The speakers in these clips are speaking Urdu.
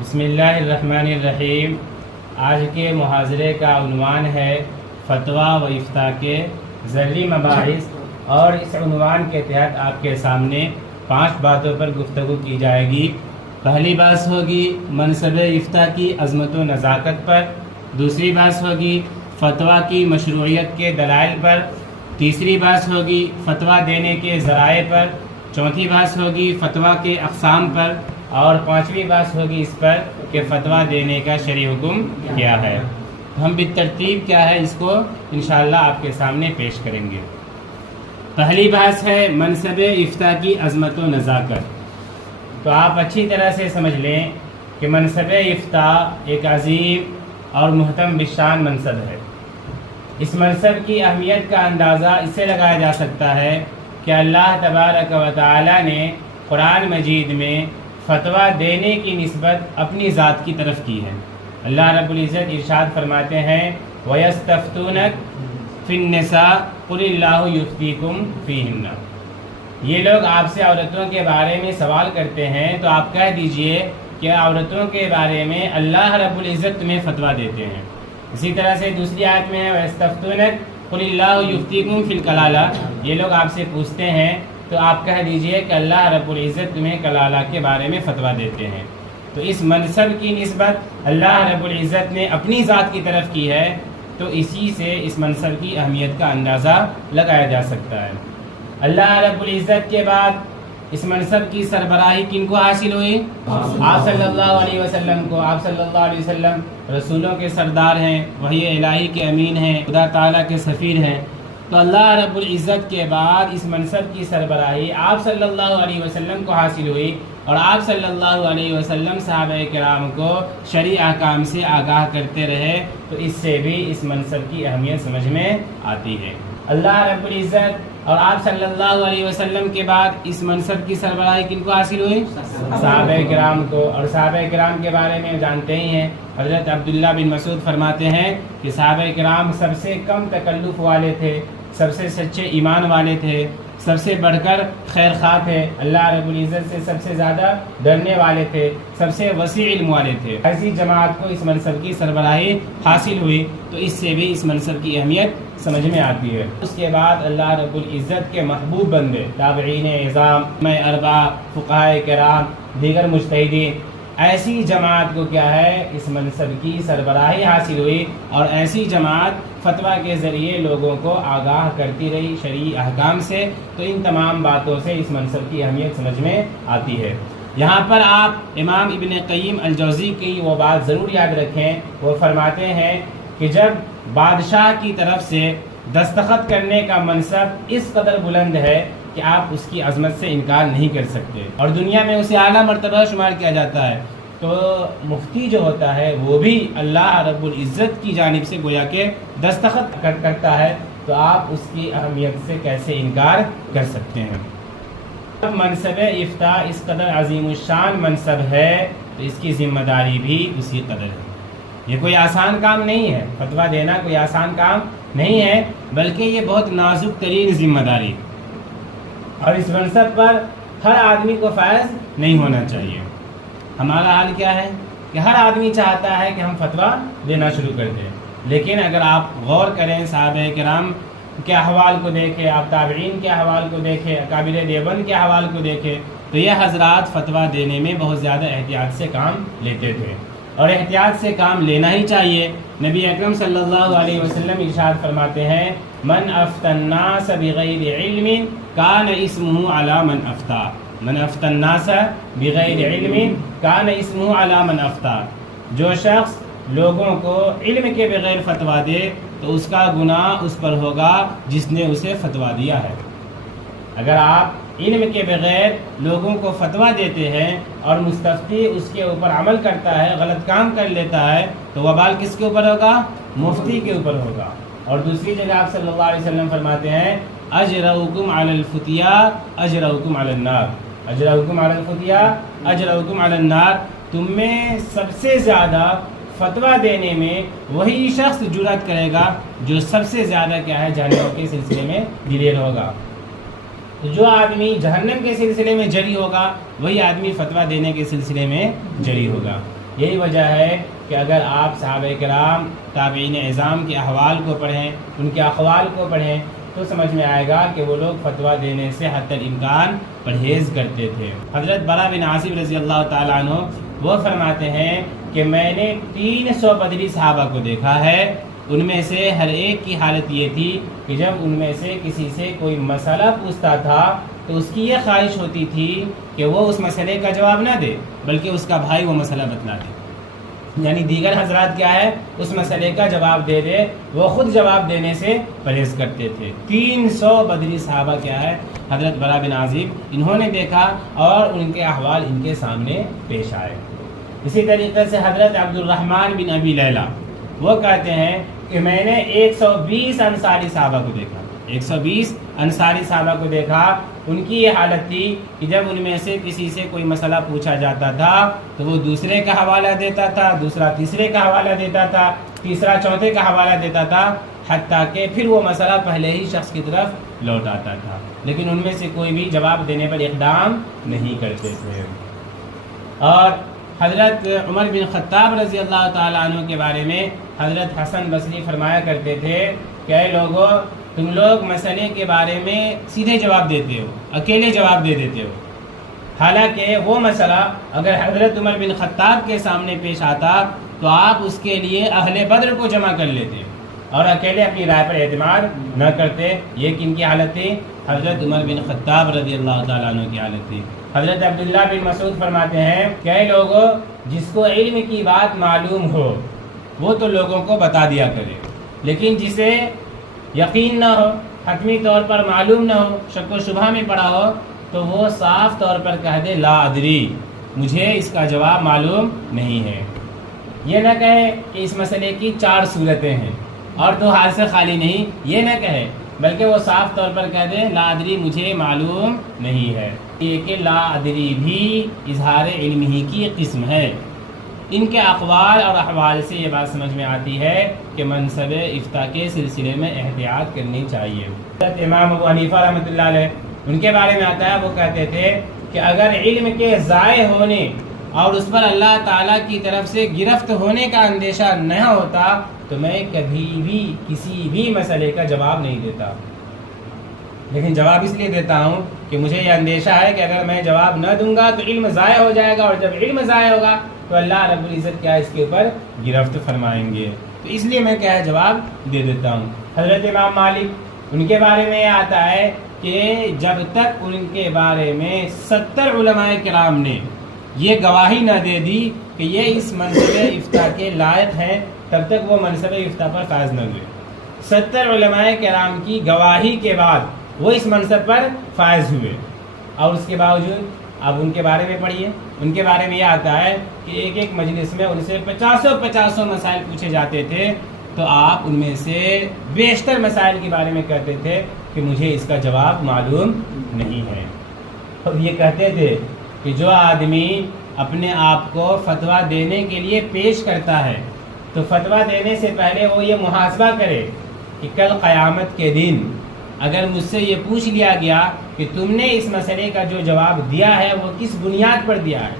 بسم اللہ الرحمن الرحیم۔ آج کے محاضرے کا عنوان ہے فتویٰ و افتاء کے ذرعی مباحث، اور اس عنوان کے تحت آپ کے سامنے 5 باتوں پر گفتگو کی جائے گی۔ پہلی بات ہوگی منصب افتاء کی عظمت و نزاکت پر، دوسری بات ہوگی فتویٰ کی مشروعیت کے دلائل پر، تیسری بات ہوگی فتویٰ دینے کے ذرائع پر، چوتھی بات ہوگی فتویٰ کے اقسام پر، اور 5ویں بات ہوگی اس پر کہ فتویٰ دینے کا شرعی حکم کیا ہے۔ ہم بالترتیب کیا ہے اس کو انشاءاللہ آپ کے سامنے پیش کریں گے۔ پہلی بات ہے منصب افتاء کی عظمت و نزاکت۔ تو آپ اچھی طرح سے سمجھ لیں کہ منصب افتاء ایک عظیم اور محترم بشان منصب ہے۔ اس منصب کی اہمیت کا اندازہ اس سے لگایا جا سکتا ہے کہ اللہ تبارک و تعالی نے قرآن مجید میں فتویٰ دینے کی نسبت اپنی ذات کی طرف کی ہے۔ اللہ رب العزت ارشاد فرماتے ہیں وَيَسْتَفْتُونَكَ فِي النِّسَاءِ قُلِ اللَّهُ يُفْتِيكُمْ فِيهِنَّ۔ یہ لوگ آپ سے عورتوں کے بارے میں سوال کرتے ہیں تو آپ کہہ دیجئے کہ عورتوں کے بارے میں اللہ رب العزت تمہیں فتویٰ دیتے ہیں۔ اسی طرح سے دوسری آیت میں ہے وَيَسْتَفْتُونَكَ قُلِ اللَّهُ يُفْتِيكُمْ فِي الْكَلَالَةِ۔ یہ لوگ آپ سے پوچھتے ہیں تو آپ کہہ دیجئے کہ اللہ رب العزت تمہیں کلالہ کے بارے میں فتویٰ دیتے ہیں۔ تو اس منصب کی نسبت اللہ رب العزت نے اپنی ذات کی طرف کی ہے، تو اسی سے اس منصب کی اہمیت کا اندازہ لگایا جا سکتا ہے۔ اللہ رب العزت کے بعد اس منصب کی سربراہی کن کو حاصل ہوئی؟ آپ صلی اللہ علیہ وسلم کو۔ آپ صلی اللہ علیہ وسلم رسولوں کے سردار ہیں، وحی الہی کے امین ہیں، خدا تعالیٰ کے سفیر ہیں۔ تو اللہ رب العزت کے بعد اس منصب کی سربراہی آپ صلی اللہ علیہ وسلم کو حاصل ہوئی، اور آپ صلی اللہ علیہ وسلم صحابہ کرام کو شرعی احکام سے آگاہ کرتے رہے، تو اس سے بھی اس منصب کی اہمیت سمجھ میں آتی ہے۔ اللہ رب العزت اور آپ صلی اللہ علیہ وسلم کے بعد اس منصب کی سربراہی کن کو حاصل ہوئی؟ صحابہ کرام کو۔ اور صحابہ کرام کے بارے میں جانتے ہی ہیں، حضرت عبداللہ بن مسعود فرماتے ہیں کہ صحابہ کرام سب سے کم تکلف والے تھے، سب سے سچے ایمان والے تھے، سب سے بڑھ کر خیر خواہ تھے، اللہ رب العزت سے سب سے زیادہ ڈرنے والے تھے، سب سے وسیع علم والے تھے۔ ایسی جماعت کو اس منصب کی سربراہی حاصل ہوئی، تو اس سے بھی اس منصب کی اہمیت سمجھ میں آتی ہے۔ اس کے بعد اللہ رب العزت کے محبوب بندے، تابعین اعظام، اربعہ، فقہاء کرام، دیگر مجتہدین، ایسی جماعت کو کیا ہے اس منصب کی سربراہی حاصل ہوئی، اور ایسی جماعت فتویٰ کے ذریعے لوگوں کو آگاہ کرتی رہی شرعی احکام سے۔ تو ان تمام باتوں سے اس منصب کی اہمیت سمجھ میں آتی ہے۔ یہاں پر آپ امام ابن قیم الجوزی کی وہ بات ضرور یاد رکھیں، وہ فرماتے ہیں کہ جب بادشاہ کی طرف سے دستخط کرنے کا منصب اس قدر بلند ہے کہ آپ اس کی عظمت سے انکار نہیں کر سکتے، اور دنیا میں اسے اعلیٰ مرتبہ شمار کیا جاتا ہے، تو مفتی جو ہوتا ہے وہ بھی اللہ رب العزت کی جانب سے گویا کہ دستخط کرتا ہے، تو آپ اس کی اہمیت سے کیسے انکار کر سکتے ہیں۔ جب منصب افتاء اس قدر عظیم الشان منصب ہے تو اس کی ذمہ داری بھی اسی قدر ہے۔ یہ کوئی آسان کام نہیں ہے، فتویٰ دینا کوئی آسان کام نہیں ہے، بلکہ یہ بہت نازک ترین ذمہ داری، اور اس منصب پر ہر آدمی کو فائز نہیں ہونا چاہیے۔ ہمارا حال کیا ہے کہ ہر آدمی چاہتا ہے کہ ہم فتویٰ دینا شروع کر دیں، لیکن اگر آپ غور کریں صحابہ کرام کے احوال کو دیکھیں، آپ تابعین کے احوال کو دیکھیں، اکابر دیوبند کے احوال کو دیکھیں، تو یہ حضرات فتویٰ دینے میں بہت زیادہ احتیاط سے کام لیتے تھے، اور احتیاط سے کام لینا ہی چاہیے۔ نبی اکرم صلی اللہ علیہ وسلم ارشاد فرماتے ہیں من افتى الناس بغیر علم کان اسمہ علی من افتى، من افتى الناس بغیر علم کان اسمہ علی من افتى۔ جو شخص لوگوں کو علم کے بغیر فتویٰ دے تو اس کا گناہ اس پر ہوگا جس نے اسے فتویٰ دیا ہے۔ اگر آپ علم کے بغیر لوگوں کو فتویٰ دیتے ہیں اور مستفتی اس کے اوپر عمل کرتا ہے، غلط کام کر لیتا ہے، تو وبال کس کے اوپر ہوگا؟ مفتی کے اوپر ہوگا۔ اور دوسری جگہ آپ صلی اللہ علیہ وسلم فرماتے ہیں اجرؤکم علی الفتیا اجرؤکم علی النار، اجرؤکم علی الفتیا اجرؤکم علی النار۔ تم میں سب سے زیادہ فتویٰ دینے میں وہی شخص جرأت کرے گا جو سب سے زیادہ کیا ہے جہنم کے سلسلے میں دلیر ہوگا۔ تو جو آدمی جہنم کے سلسلے میں جری ہوگا وہی آدمی فتویٰ دینے کے سلسلے میں جری ہوگا۔ یہی وجہ ہے کہ اگر آپ صحابہ کرام تابعین اعظام کے احوال کو پڑھیں، ان کے اقوال کو پڑھیں، تو سمجھ میں آئے گا کہ وہ لوگ فتویٰ دینے سے حتی الامکان پرہیز کرتے تھے۔ حضرت برا بن عازب رضی اللہ تعالیٰ عنہ وہ فرماتے ہیں کہ میں نے 300 بدری صحابہ کو دیکھا ہے، ان میں سے ہر ایک کی حالت یہ تھی کہ جب ان میں سے کسی سے کوئی مسئلہ پوچھتا تھا تو اس کی یہ خواہش ہوتی تھی کہ وہ اس مسئلے کا جواب نہ دے بلکہ اس کا بھائی وہ مسئلہ بتلا دے، یعنی دیگر حضرات کیا ہے اس مسئلے کا جواب دے دے، وہ خود جواب دینے سے پرہیز کرتے تھے۔ 300 بدری صحابہ کیا ہے حضرت برا بن عازب انہوں نے دیکھا اور ان کے احوال ان کے سامنے پیش آئے۔ اسی طریقے سے حضرت عبد الرحمن بن ابی لیلہ وہ کہتے ہیں کہ میں نے 120 انصاری صحابہ کو دیکھا، 120 انصاری صحابہ کو دیکھا۔ ان کی یہ حالت تھی کہ جب ان میں سے کسی سے کوئی مسئلہ پوچھا جاتا تھا تو وہ دوسرے کا حوالہ دیتا تھا، دوسرا تیسرے کا حوالہ دیتا تھا، تیسرا چوتھے کا حوالہ دیتا تھا، حتیٰ کہ پھر وہ مسئلہ پہلے ہی شخص کی طرف لوٹ آتا تھا، لیکن ان میں سے کوئی بھی جواب دینے پر اقدام نہیں کرتے تھے۔ اور حضرت عمر بن خطاب رضی اللہ تعالیٰ عنہ کے بارے میں حضرت حسن بصری فرمایا کرتے تھے کہ اے لوگو، تم لوگ مسئلے کے بارے میں سیدھے جواب دیتے ہو، اکیلے جواب دے دیتے ہو، حالانکہ وہ مسئلہ اگر حضرت عمر بن خطاب کے سامنے پیش آتا تو آپ اس کے لیے اہل بدر کو جمع کر لیتے اور اکیلے اپنی رائے پر اعتماد نہ کرتے۔ یہ کن کی حالت تھی؟ حضرت عمر بن خطاب رضی اللہ تعالیٰ عنہ کی حالت تھی۔ حضرت عبداللہ بن مسعود فرماتے ہیں کہ اے لوگوں، جس کو علم کی بات معلوم ہو وہ تو لوگوں کو بتا دیا کرے، لیکن جسے یقین نہ ہو، حتمی طور پر معلوم نہ ہو، شک و شبہ میں پڑا ہو، تو وہ صاف طور پر کہہ دے لا ادری، مجھے اس کا جواب معلوم نہیں ہے۔ یہ نہ کہے کہ اس مسئلے کی 4 صورتیں ہیں اور تو حال سے خالی نہیں، یہ نہ کہے، بلکہ وہ صاف طور پر کہہ دے لا ادری، مجھے معلوم نہیں ہے۔ یہ کہ لا ادری بھی اظہار علم ہی کی قسم ہے۔ ان کے اقوال اور احوال سے یہ بات سمجھ میں آتی ہے کہ منصب افتاء کے سلسلے میں احتیاط کرنی چاہیے۔ حضرت امام ابو حنیفہ رحمۃ اللہ علیہ ان کے بارے میں آتا ہے، وہ کہتے تھے کہ اگر علم کے ضائع ہونے اور اس پر اللہ تعالیٰ کی طرف سے گرفت ہونے کا اندیشہ نہ ہوتا تو میں کبھی بھی کسی بھی مسئلے کا جواب نہیں دیتا، لیکن جواب اس لیے دیتا ہوں کہ مجھے یہ اندیشہ ہے کہ اگر میں جواب نہ دوں گا تو علم ضائع ہو جائے گا، اور جب علم ضائع ہوگا تو اللہ رب العزت کیا اس کے اوپر گرفت فرمائیں گے، تو اس لیے میں کیا جواب دے دیتا ہوں۔ حضرت امام مالک ان کے بارے میں یہ آتا ہے کہ جب تک ان کے بارے میں 70 علماء کرام نے یہ گواہی نہ دے دی کہ یہ اس منصب افتاء کے لائق ہیں، تب تک وہ منصب افتاء پر فائز نہ ہوئے۔ 70 علماء کرام کی گواہی کے بعد وہ اس منصب پر فائز ہوئے، اور اس کے باوجود اب ان کے بارے میں پڑھیے، ان کے بارے میں یہ آتا ہے کہ ایک ایک مجلس میں ان سے 50 مسائل پوچھے جاتے تھے، تو آپ ان میں سے بیشتر مسائل کے بارے میں کہتے تھے کہ مجھے اس کا جواب معلوم نہیں ہے۔ اور یہ کہتے تھے کہ جو آدمی اپنے آپ کو فتویٰ دینے کے لیے پیش کرتا ہے تو فتویٰ دینے سے پہلے وہ یہ محاسبہ کرے کہ کل قیامت کے دن اگر مجھ سے یہ پوچھ لیا گیا کہ تم نے اس مسئلے کا جو جواب دیا ہے وہ کس بنیاد پر دیا ہے،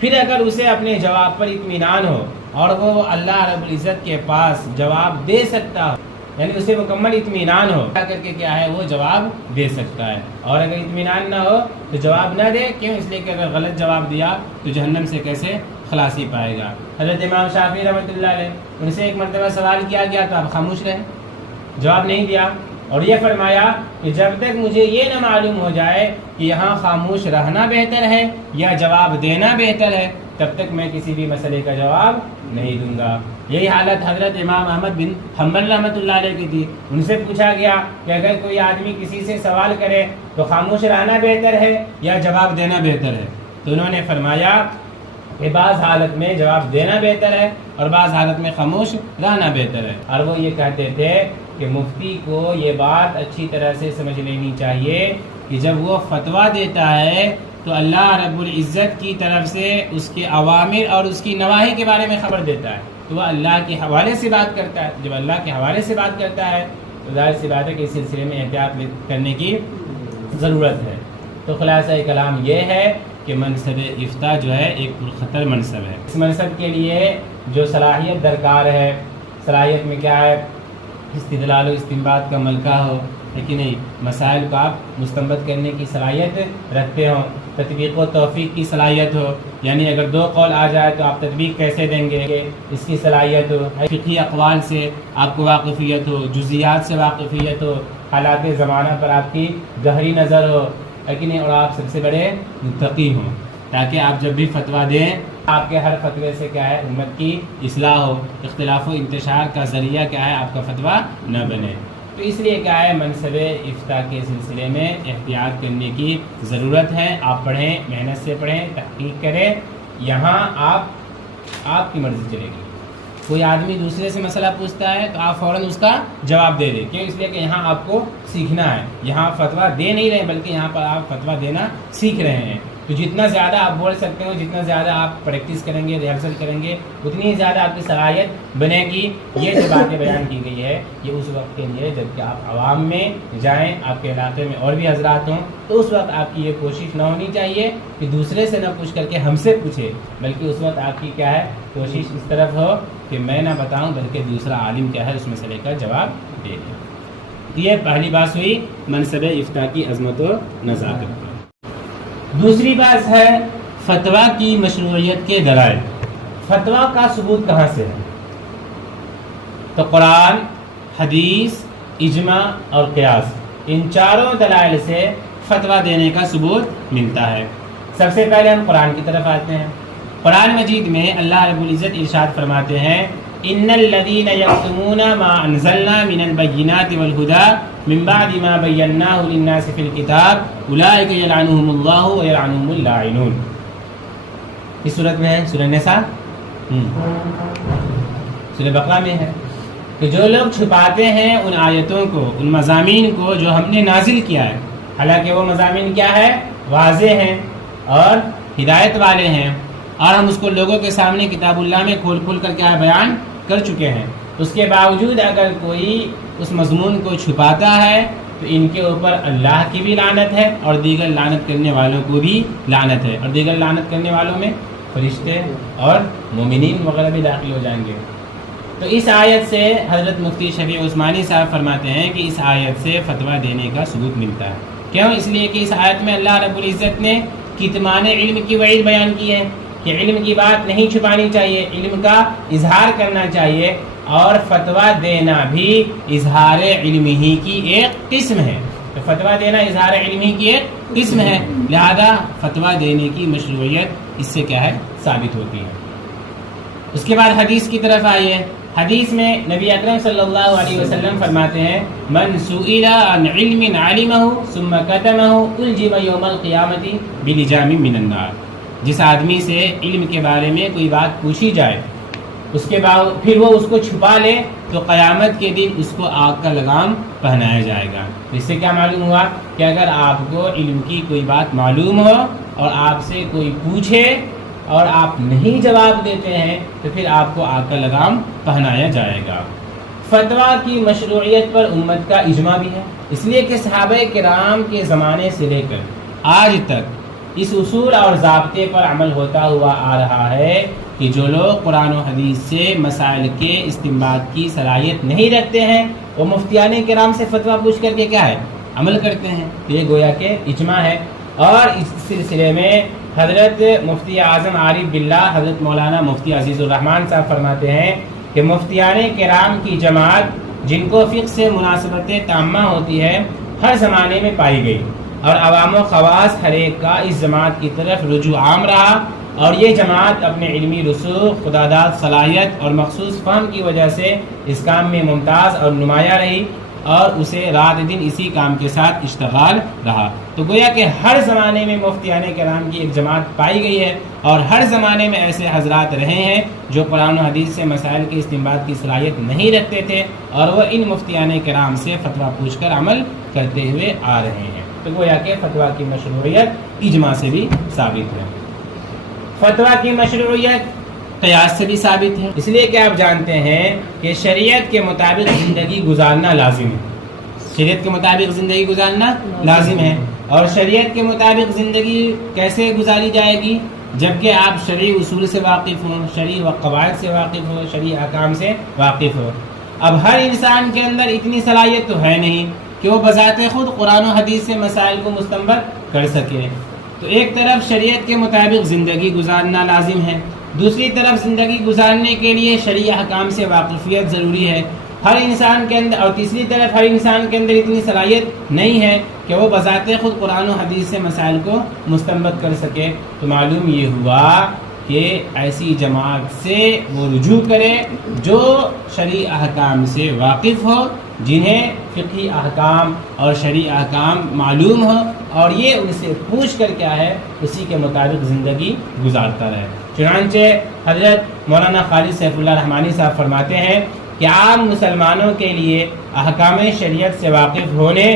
پھر اگر اسے اپنے جواب پر اطمینان ہو اور وہ اللہ رب العزت کے پاس جواب دے سکتا ہو، یعنی اسے مکمل اطمینان ہو کر کے کیا ہے وہ جواب دے سکتا ہے، اور اگر اطمینان نہ ہو تو جواب نہ دے، کیوں؟ اس لیے کہ اگر غلط جواب دیا تو جہنم سے کیسے خلاصی پائے گا۔ حضرت امام شافعی رحمۃ اللہ علیہ ان سے ایک مرتبہ سوال کیا گیا تو آپ خاموش رہے، جواب نہیں دیا، اور یہ فرمایا کہ جب تک مجھے یہ نہ معلوم ہو جائے کہ یہاں خاموش رہنا بہتر ہے یا جواب دینا بہتر ہے، تب تک میں کسی بھی مسئلے کا جواب نہیں دوں گا۔ یہی حالت حضرت امام احمد بن حنبل رحمۃ اللہ علیہ کی تھی۔ ان سے پوچھا گیا کہ اگر کوئی آدمی کسی سے سوال کرے تو خاموش رہنا بہتر ہے یا جواب دینا بہتر ہے، تو انہوں نے فرمایا کہ بعض حالت میں جواب دینا بہتر ہے اور بعض حالت میں خاموش رہنا بہتر ہے۔ اور وہ یہ کہتے تھے کہ مفتی کو یہ بات اچھی طرح سے سمجھ لینی چاہیے کہ جب وہ فتویٰ دیتا ہے تو اللہ رب العزت کی طرف سے اس کے اوامر اور اس کی نواہی کے بارے میں خبر دیتا ہے، تو وہ اللہ کے حوالے سے بات کرتا ہے۔ جب اللہ کے حوالے سے بات کرتا ہے تو ظاہر سی بات ہے کہ اس سلسلے میں احتیاط کرنے کی ضرورت ہے۔ تو خلاصہ کلام یہ ہے کہ منصب افتاء جو ہے ایک پرخطر منصب ہے. اس منصب کے لیے جو صلاحیت درکار ہے، صلاحیت میں کیا ہے؟ استدلال و استنباط کا ملکہ ہو، ہے کہ نہیں؟ مسائل کو آپ مستنبط کرنے کی صلاحیت رکھتے ہوں، تطبیق و توفیق کی صلاحیت ہو، یعنی اگر دو قول آ جائے تو آپ تطبیق کیسے دیں گے، اس کی صلاحیت ہو، فقہی اقوال سے آپ کو واقفیت ہو، جزیات سے واقفیت ہو، حالات زمانہ پر آپ کی گہری نظر ہو، ہے کہ نہیں؟ اور آپ سب سے بڑے متقی ہوں، تاکہ آپ جب بھی فتویٰ دیں آپ کے ہر فتوے سے کیا ہے؟ امت کی اصلاح ہو، اختلاف و انتشار کا ذریعہ کیا ہے؟ آپ کا فتویٰ نہ بنے. تو اس لیے کیا ہے؟ منصب افتاء کے سلسلے میں احتیاط کرنے کی ضرورت ہے. آپ پڑھیں، محنت سے پڑھیں، تحقیق کریں. یہاں آپ کی مرضی چلے گی. کوئی آدمی دوسرے سے مسئلہ پوچھتا ہے تو آپ فوراً اس کا جواب دے دیں. کیوں؟ اس لیے کہ یہاں آپ کو سیکھنا ہے. یہاں آپ فتویٰ دے نہیں رہے بلکہ یہاں پر آپ فتویٰ دینا سیکھ رہے ہیں. تو جتنا زیادہ آپ بول سکتے ہو، جتنا زیادہ آپ پریکٹس کریں گے، ریہرسل کریں گے، اتنی ہی زیادہ آپ کی صلاحیت بنے گی. یہ جو باتیں بیان کی گئی ہے یہ اس وقت کے لیے جب کہ آپ عوام میں جائیں، آپ کے علاقے میں اور بھی حضرات ہوں، تو اس وقت آپ کی یہ کوشش نہ ہونی چاہیے کہ دوسرے سے نہ پوچھ کر کے ہم سے پوچھے، بلکہ اس وقت آپ کی کیا ہے؟ کوشش اس طرف ہو کہ میں نہ بتاؤں بلکہ دوسرا عالم کیا ہے اس مسئلے کا جواب دے دے. یہ پہلی بات ہوئی منصب افتاء کی عظمت و نزاکت. دوسری بات ہے فتویٰ کی مشروعیت کے دلائل. فتویٰ کا ثبوت کہاں سے ہے؟ تو قرآن، حدیث، اجماع اور قیاس، ان چاروں دلائل سے فتویٰ دینے کا ثبوت ملتا ہے. سب سے پہلے ہم قرآن کی طرف آتے ہیں. قرآن مجید میں اللہ رب العزت ارشاد فرماتے ہیں ان الذین یکتمون ما انزلنا من البینات والہدی من بعد ما بیناہ للناس فی الکتاب اولئک یلعنهم اللہ ویلعنهم اللاعنون. اس صورت میں ہے سورہ نساء، سورہ بقرہ میں ہے کہ جو لوگ چھپاتے ہیں ان آیتوں کو، ان مضامین کو جو ہم نے نازل کیا ہے، حالانکہ وہ مضامین کیا ہے؟ واضح ہیں اور ہدایت والے ہیں، اور ہم اس کو لوگوں کے سامنے کتاب اللہ میں کھول کھول کر کیا بیان کر چکے ہیں. اس کے باوجود اگر کوئی اس مضمون کو چھپاتا ہے تو ان کے اوپر اللہ کی بھی لعنت ہے اور دیگر لعنت کرنے والوں کو بھی لعنت ہے. اور دیگر لعنت کرنے والوں میں فرشتے اور مومنین وغیرہ بھی داخل ہو جائیں گے. تو اس آیت سے حضرت مفتی شفیع عثمانی صاحب فرماتے ہیں کہ اس آیت سے فتویٰ دینے کا ثبوت ملتا ہے. کیوں؟ اس لیے کہ اس آیت میں اللہ رب العزت نے کتمان علم کی وعید بیان کی ہے کہ علم کی بات نہیں چھپانی چاہیے، علم کا اظہار کرنا چاہیے، اور فتویٰ دینا بھی اظہار علم ہی کی ایک قسم ہے. تو فتویٰ دینا اظہار علم ہی کی ایک قسم ہے، لہذا فتویٰ دینے کی مشروعیت اس سے کیا ہے؟ ثابت ہوتی ہے. اس کے بعد حدیث کی طرف آئیے. حدیث میں نبی اکرم صلی اللہ علیہ وسلم فرماتے ہیں من سئل عن علم علمہ ثم کتمہ الجم یوم القیامۃ بلجام من النار. جس آدمی سے علم کے بارے میں کوئی بات پوچھی جائے اس کے بعد پھر وہ اس کو چھپا لے تو قیامت کے دن اس کو آگ کا لگام پہنایا جائے گا. اس سے کیا معلوم ہوا کہ اگر آپ کو علم کی کوئی بات معلوم ہو اور آپ سے کوئی پوچھے اور آپ نہیں جواب دیتے ہیں تو پھر آپ کو آگ کا لگام پہنایا جائے گا. فتویٰ کی مشروعیت پر امت کا اجماع بھی ہے، اس لیے کہ صحابہ کرام کے زمانے سے لے کر آج تک اس اصول اور ضابطے پر عمل ہوتا ہوا آ رہا ہے کہ جو لوگ قرآن و حدیث سے مسائل کے استنباط کی صلاحیت نہیں رکھتے ہیں وہ مفتیان کرام سے فتویٰ پوچھ کر کے کیا ہے؟ عمل کرتے ہیں. تو یہ گویا کہ اجماع ہے. اور اس سلسلے میں حضرت مفتی اعظم عارف باللہ حضرت مولانا مفتی عزیز الرحمان صاحب فرماتے ہیں کہ مفتیان کرام کی جماعت جن کو فقہ سے مناسبت تامہ ہوتی ہے ہر زمانے میں پائی گئی، اور عوام و خواص ہر ایک کا اس جماعت کی طرف رجوع عام رہا، اور یہ جماعت اپنے علمی رسوخ، خداداد صلاحیت اور مخصوص فہم کی وجہ سے اس کام میں ممتاز اور نمایاں رہی، اور اسے رات دن اسی کام کے ساتھ اشتغال رہا. تو گویا کہ ہر زمانے میں مفتیان کرام کی ایک جماعت پائی گئی ہے، اور ہر زمانے میں ایسے حضرات رہے ہیں جو قرآن و حدیث سے مسائل کے استنباط کی صلاحیت نہیں رکھتے تھے، اور وہ ان مفتیان کرام سے فتویٰ پوچھ کر عمل کرتے ہوئے آ رہے ہیں. تو گویا کہ فتویٰ کی مشروعیت اجماع سے بھی ثابت ہے. فتویٰ کی مشروعیت قیاس سے بھی ثابت ہے، اس لیے کہ آپ جانتے ہیں کہ شریعت کے مطابق زندگی گزارنا لازم ہے. شریعت کے مطابق زندگی گزارنا لازم ہے. اور شریعت کے مطابق زندگی کیسے گزاری جائے گی؟ جبکہ آپ شرعی اصول سے واقف ہوں، شرعی قواعد سے واقف ہو، شرعی احکام سے واقف ہو۔ اب ہر انسان کے اندر اتنی صلاحیت تو ہے نہیں کہ وہ بذات خود قرآن و حدیث سے مسائل کو مستنبط کر سکے۔ تو ایک طرف شریعت کے مطابق زندگی گزارنا لازم ہے، دوسری طرف زندگی گزارنے کے لیے شرعی احکام سے واقفیت ضروری ہے ہر انسان کے اندر، اور تیسری طرف ہر انسان کے اندر اتنی صلاحیت نہیں ہے کہ وہ بذات خود قرآن و حدیث سے مسائل کو مستنبط کر سکے۔ تو معلوم یہ ہوا کہ ایسی جماعت سے وہ رجوع کرے جو شرعی احکام سے واقف ہو، جنہیں فقہی احکام اور شرعی احکام معلوم ہو، اور یہ ان سے پوچھ کر کیا ہے اسی کے مطابق زندگی گزارتا رہے۔ چنانچہ حضرت مولانا خالد سیف اللہ رحمانی صاحب فرماتے ہیں کہ عام مسلمانوں کے لیے احکام شریعت سے واقف ہونے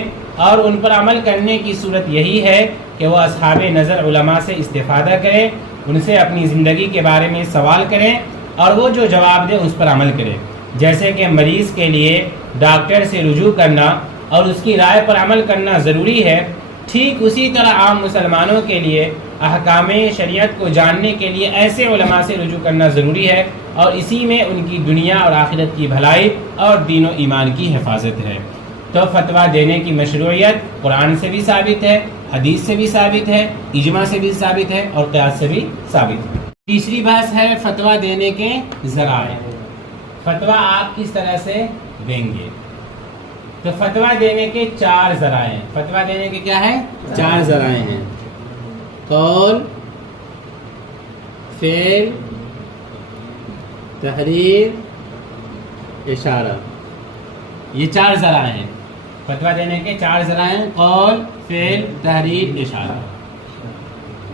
اور ان پر عمل کرنے کی صورت یہی ہے کہ وہ اصحاب نظر علماء سے استفادہ کریں، ان سے اپنی زندگی کے بارے میں سوال کریں اور وہ جو جواب دے اس پر عمل کریں۔ جیسے کہ مریض کے لیے ڈاکٹر سے رجوع کرنا اور اس کی رائے پر عمل کرنا ضروری ہے، ٹھیک اسی طرح عام مسلمانوں کے لیے احکام شریعت کو جاننے کے لیے ایسے علماء سے رجوع کرنا ضروری ہے، اور اسی میں ان کی دنیا اور آخرت کی بھلائی اور دین و ایمان کی حفاظت ہے۔ تو فتویٰ دینے کی مشروعیت قرآن سے بھی ثابت ہے، حدیث سے بھی ثابت ہے، اجماع سے بھی ثابت ہے اور قیاس سے بھی ثابت ہے۔ تیسری بحث ہے فتویٰ دینے کے ذرائع۔ فتویٰ آپ کس طرح سے دیں گے؟ تو فتویٰ دینے کے 4 ذرائع ہیں۔ فتویٰ دینے کے کیا ہے؟ 4 ذرائع ہیں: قول، فعل، تحریر، اشارہ۔ یہ 4 ذرائع ہیں۔ فتویٰ دینے کے 4 ذرائع ہیں: قول، فعل، تحریر، اشارہ۔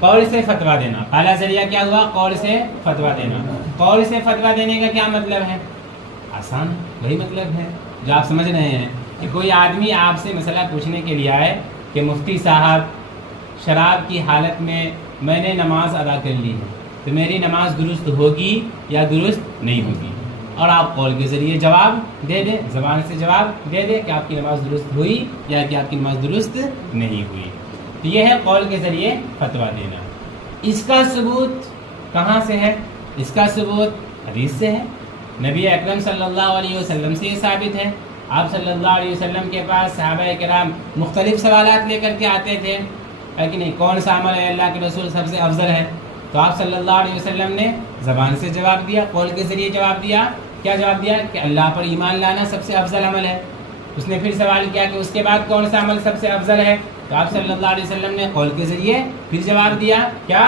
قول سے فتویٰ دینا، پہلا ذریعہ کیا ہوا؟ قول سے فتویٰ دینا۔ قول سے فتویٰ دینے کا کیا مطلب ہے؟ آسان، وہی مطلب ہے جو آپ سمجھ رہے ہیں کہ کوئی آدمی آپ سے مسئلہ پوچھنے کے لیے آئے کہ مفتی صاحب، شراب کی حالت میں نے نماز ادا کر لی ہے، تو میری نماز درست ہوگی یا درست نہیں ہوگی، اور آپ قول کے ذریعے جواب دے دیں، زبان سے جواب دے دیں کہ آپ کی نماز درست ہوئی یا کہ آپ کی نماز درست نہیں ہوئی۔ تو یہ ہے قول کے ذریعے فتویٰ دینا۔ اس کا ثبوت کہاں سے ہے؟ اس کا ثبوت حدیث سے ہے، نبی اکرم صلی اللہ علیہ وسلم سے یہ ثابت ہے۔ آپ صلی اللہ علیہ وسلم کے پاس صحابہ کرام مختلف سوالات لے کر کے آتے تھے، کہ نہیں کون سا عمل ہے اللہ کے رسول سب سے افضل ہے، تو آپ صلی اللہ علیہ وسلم نے زبان سے جواب دیا، قول کے ذریعے جواب دیا۔ کیا جواب دیا؟ کہ اللہ پر ایمان لانا سب سے افضل عمل ہے۔ اس نے پھر سوال کیا کہ اس کے بعد کون سا عمل سب سے افضل ہے، تو آپ صلی اللہ علیہ وسلم نے قول کے ذریعے پھر جواب دیا کیا؟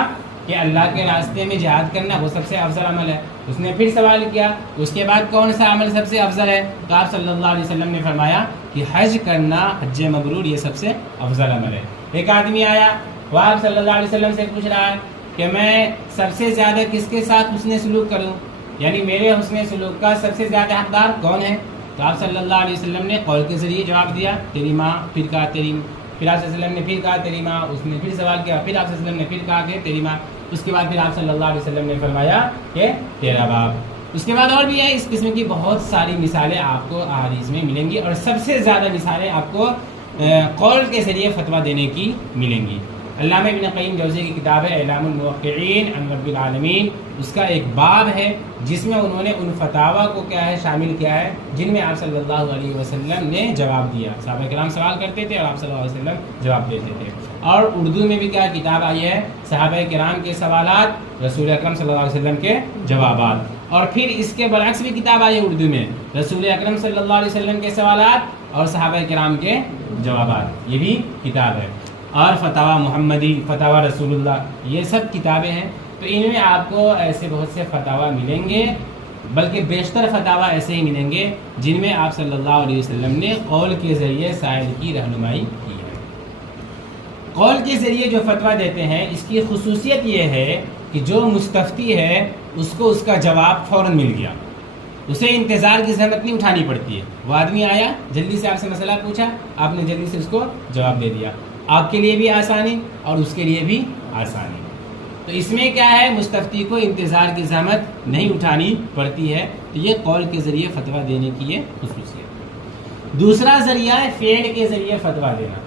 کہ اللہ کے راستے میں جہاد کرنا وہ سب سے افضل عمل ہے۔ اس نے پھر سوال کیا اس کے بعد کون سا عمل سب سے افضل ہے، تو آپ صلی اللہ علیہ وسلم نے فرمایا کہ حج کرنا، حج مبرور، یہ سب سے افضل عمل ہے۔ ایک آدمی آیا، وہ آپ صلی اللہ علیہ وسلم سے پوچھ رہا ہے کہ میں سب سے زیادہ کس کے ساتھ حسن سلوک کروں، یعنی میرے حسن سلوک کا سب سے زیادہ حقدار کون ہے، تو آپ صلی اللہ علیہ وسلم نے قول کے ذریعے جواب دیا، تیری ماں۔ پھر کہا تیری، پھر آپ صلی اللہ علیہ وسلم نے پھر کہا تیری ماں۔ اس نے پھر سوال کیا، پھر آپ صلی اللہ علیہ وسلم نے پھر کہا کہ تیری ماں۔ اس کے بعد پھر آپ صلی اللہ علیہ وسلم نے فرمایا کہ تیرا باپ۔ اس کے بعد اور بھی ہے، اس قسم کی بہت ساری مثالیں آپ کو احادیث میں ملیں گی، اور سب سے زیادہ مثالیں آپ کو قول کے ذریعے فتویٰ دینے کی ملیں گی۔ علامہ ابن قیم جوزی کی کتاب ہے اعلام الموقعین عن رب العالمین، اس کا ایک باب ہے جس میں انہوں نے ان فتاویٰ کو کیا ہے شامل کیا ہے جن میں آپ صلی اللہ علیہ وسلم نے جواب دیا۔ صحابہ کرام سوال کرتے تھے اور آپ صلی اللہ علیہ وسلم جواب دیتے تھے۔ اور اردو میں بھی کیا کتاب آئی ہے، صحابہ کرام کے سوالات، رسول اکرم صلی اللہ علیہ وسلم کے جوابات۔ اور پھر اس کے برعکس بھی کتاب آئی ہے اردو میں، رسول اکرم صلی اللہ علیہ وسلم کے سوالات اور صحابہ کرام کے جوابات، یہ بھی کتاب ہے۔ اور فتاویٰ محمدی، فتاویٰ رسول اللہ، یہ سب کتابیں ہیں۔ تو ان میں آپ کو ایسے بہت سے فتاویٰ ملیں گے، بلکہ بیشتر فتاویٰ ایسے ہی ملیں گے جن میں آپ صلی اللہ علیہ وسلم نے قول کے ذریعے سائل کی رہنمائی کی ہے۔ قول کے ذریعے جو فتویٰ دیتے ہیں اس کی خصوصیت یہ ہے کہ جو مستفتی ہے اس کو اس کا جواب فوراً مل گیا، اسے انتظار کی زحمت نہیں اٹھانی پڑتی ہے۔ وہ آدمی آیا، جلدی سے آپ سے مسئلہ پوچھا، آپ نے جلدی سے اس کو جواب دے دیا، آپ کے لیے بھی آسانی اور اس کے لیے بھی آسانی۔ تو اس میں کیا ہے، مستفتی کو انتظار کی زحمت نہیں اٹھانی پڑتی ہے۔ تو یہ قول کے ذریعے فتویٰ دینے کی یہ خصوصیت۔ دوسرا ذریعہ ہے فعل کے ذریعے فتویٰ دینا۔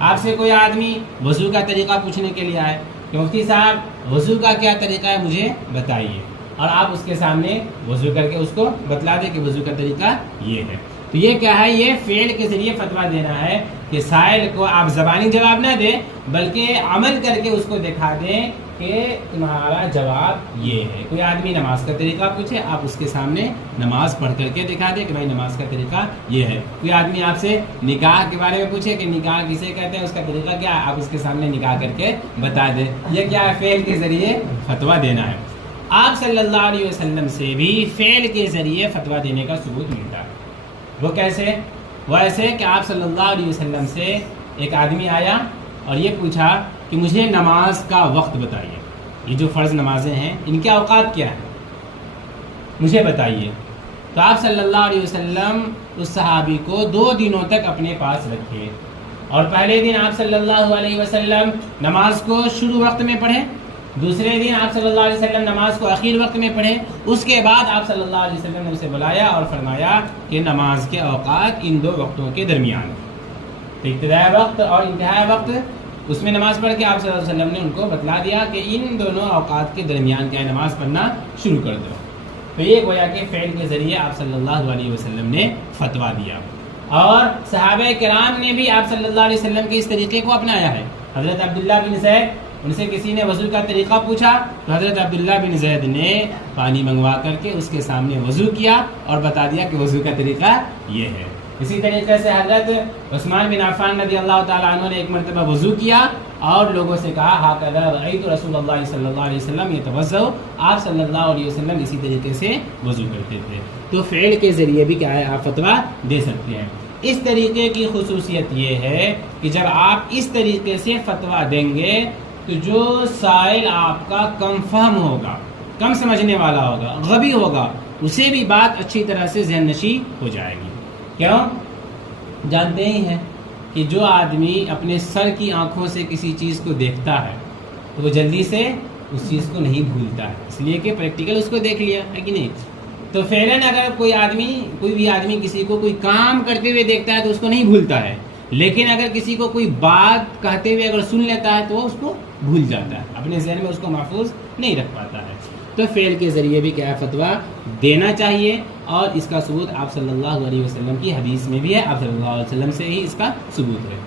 آپ سے کوئی آدمی وضو کا طریقہ پوچھنے کے لیے آئے کہ مفتی صاحب وضو کا کیا طریقہ ہے مجھے بتائیے، اور آپ اس کے سامنے وضو کر کے اس کو بتلا دیں کہ وضو کا طریقہ یہ ہے، تو یہ کیا ہے؟ یہ فعل کے ذریعے فتویٰ دینا ہے کہ سائل کو آپ زبانی جواب نہ دیں بلکہ عمل کر کے اس کو دکھا دیں کہ تمہارا جواب یہ ہے۔ کوئی آدمی نماز کا طریقہ پوچھے، آپ اس کے سامنے نماز پڑھ کر کے دکھا دیں کہ بھائی نماز کا طریقہ یہ ہے۔ کوئی آدمی آپ سے نکاح کے بارے میں پوچھے کہ نکاح کسے کہتے ہیں، اس کا طریقہ کیا ہے، آپ اس کے سامنے نکاح کر کے بتا دیں۔ یہ کیا ہے؟ فعل کے ذریعے فتویٰ دینا ہے۔ آپ صلی اللہ علیہ وسلم سے بھی فعل کے ذریعے فتویٰ دینے کا ثبوت ملتا ہے۔ وہ کیسے؟ وہ ایسے کہ آپ صلی اللہ علیہ وسلم سے ایک آدمی آیا اور یہ پوچھا کہ مجھے نماز کا وقت بتائیے، یہ جو فرض نمازیں ہیں ان کے اوقات کیا ہیں مجھے بتائیے۔ تو آپ صلی اللہ علیہ وسلم اس صحابی کو 2 دنوں تک اپنے پاس رکھے، اور پہلے دن آپ صلی اللہ علیہ وسلم نماز کو شروع وقت میں پڑھیں، دوسرے دن آپ صلی اللہ علیہ وسلم نماز کو اخیر وقت میں پڑھیں، اس کے بعد آپ صلی اللہ علیہ وسلم نے اسے بلایا اور فرمایا کہ نماز کے اوقات ان 2 وقتوں کے درمیان، ابتدائی وقت اور انتہائی وقت، اس میں نماز پڑھ کے آپ صلی اللہ علیہ وسلم نے ان کو بتلا دیا کہ ان دونوں اوقات کے درمیان کیا نماز پڑھنا شروع کر دو۔ تو یہ گویا کہ فعل کے ذریعے آپ صلی اللہ علیہ وسلم نے فتویٰ دیا، اور صحابہ کرام نے بھی آپ صلی اللہ علیہ وسلم کے اس طریقے کو اپنایا ہے۔ حضرت عبداللہ بن زید، ان سے کسی نے وضو کا طریقہ پوچھا تو حضرت عبداللہ بن زید نے پانی منگوا کر کے اس کے سامنے وضو کیا اور بتا دیا کہ وضو کا طریقہ یہ ہے۔ اسی طریقے سے حضرت عثمان بن عفان رضی اللہ تعالیٰ عنہ نے ایک مرتبہ وضو کیا اور لوگوں سے کہا ہاکذا رأیت رسول اللہ صلی اللہ علیہ وسلم یتوضأ، آپ صلی اللہ علیہ وسلم اسی طریقے سے وضو کرتے تھے۔ تو فعل کے ذریعے بھی کیا ہے؟ آپ فتویٰ دے سکتے ہیں۔ اس طریقے کی خصوصیت یہ ہے کہ جب آپ اس طریقے سے فتویٰ دیں گے تو جو سائل آپ کا کم فہم ہوگا، کم سمجھنے والا ہوگا، غبی ہوگا، اسے بھی بات اچھی طرح سے ذہن نشی ہو جائے گی۔ کیوں؟ جانتے ہی ہیں کہ جو آدمی اپنے سر کی آنکھوں سے کسی چیز کو دیکھتا ہے تو وہ جلدی سے اس چیز کو نہیں بھولتا ہے، اس لیے کہ پریکٹیکل اس کو دیکھ لیا ہے کہ نہیں۔ تو فعلاً اگر کوئی بھی آدمی کسی کو کوئی کام کرتے ہوئے دیکھتا ہے تو اس کو نہیں بھولتا ہے، لیکن اگر کسی کو کوئی بات کہتے ہوئے اگر سن لیتا ہے تو وہ اس کو بھول جاتا ہے، اپنے ذہن میں اس کو محفوظ نہیں رکھ پاتا ہے۔ تو فعل کے ذریعے بھی کیا فتویٰ دینا چاہیے، اور اس کا ثبوت آپ صلی اللہ علیہ وسلم کی حدیث میں بھی ہے، آپ صلی اللہ علیہ وسلم سے ہی اس کا ثبوت ہے۔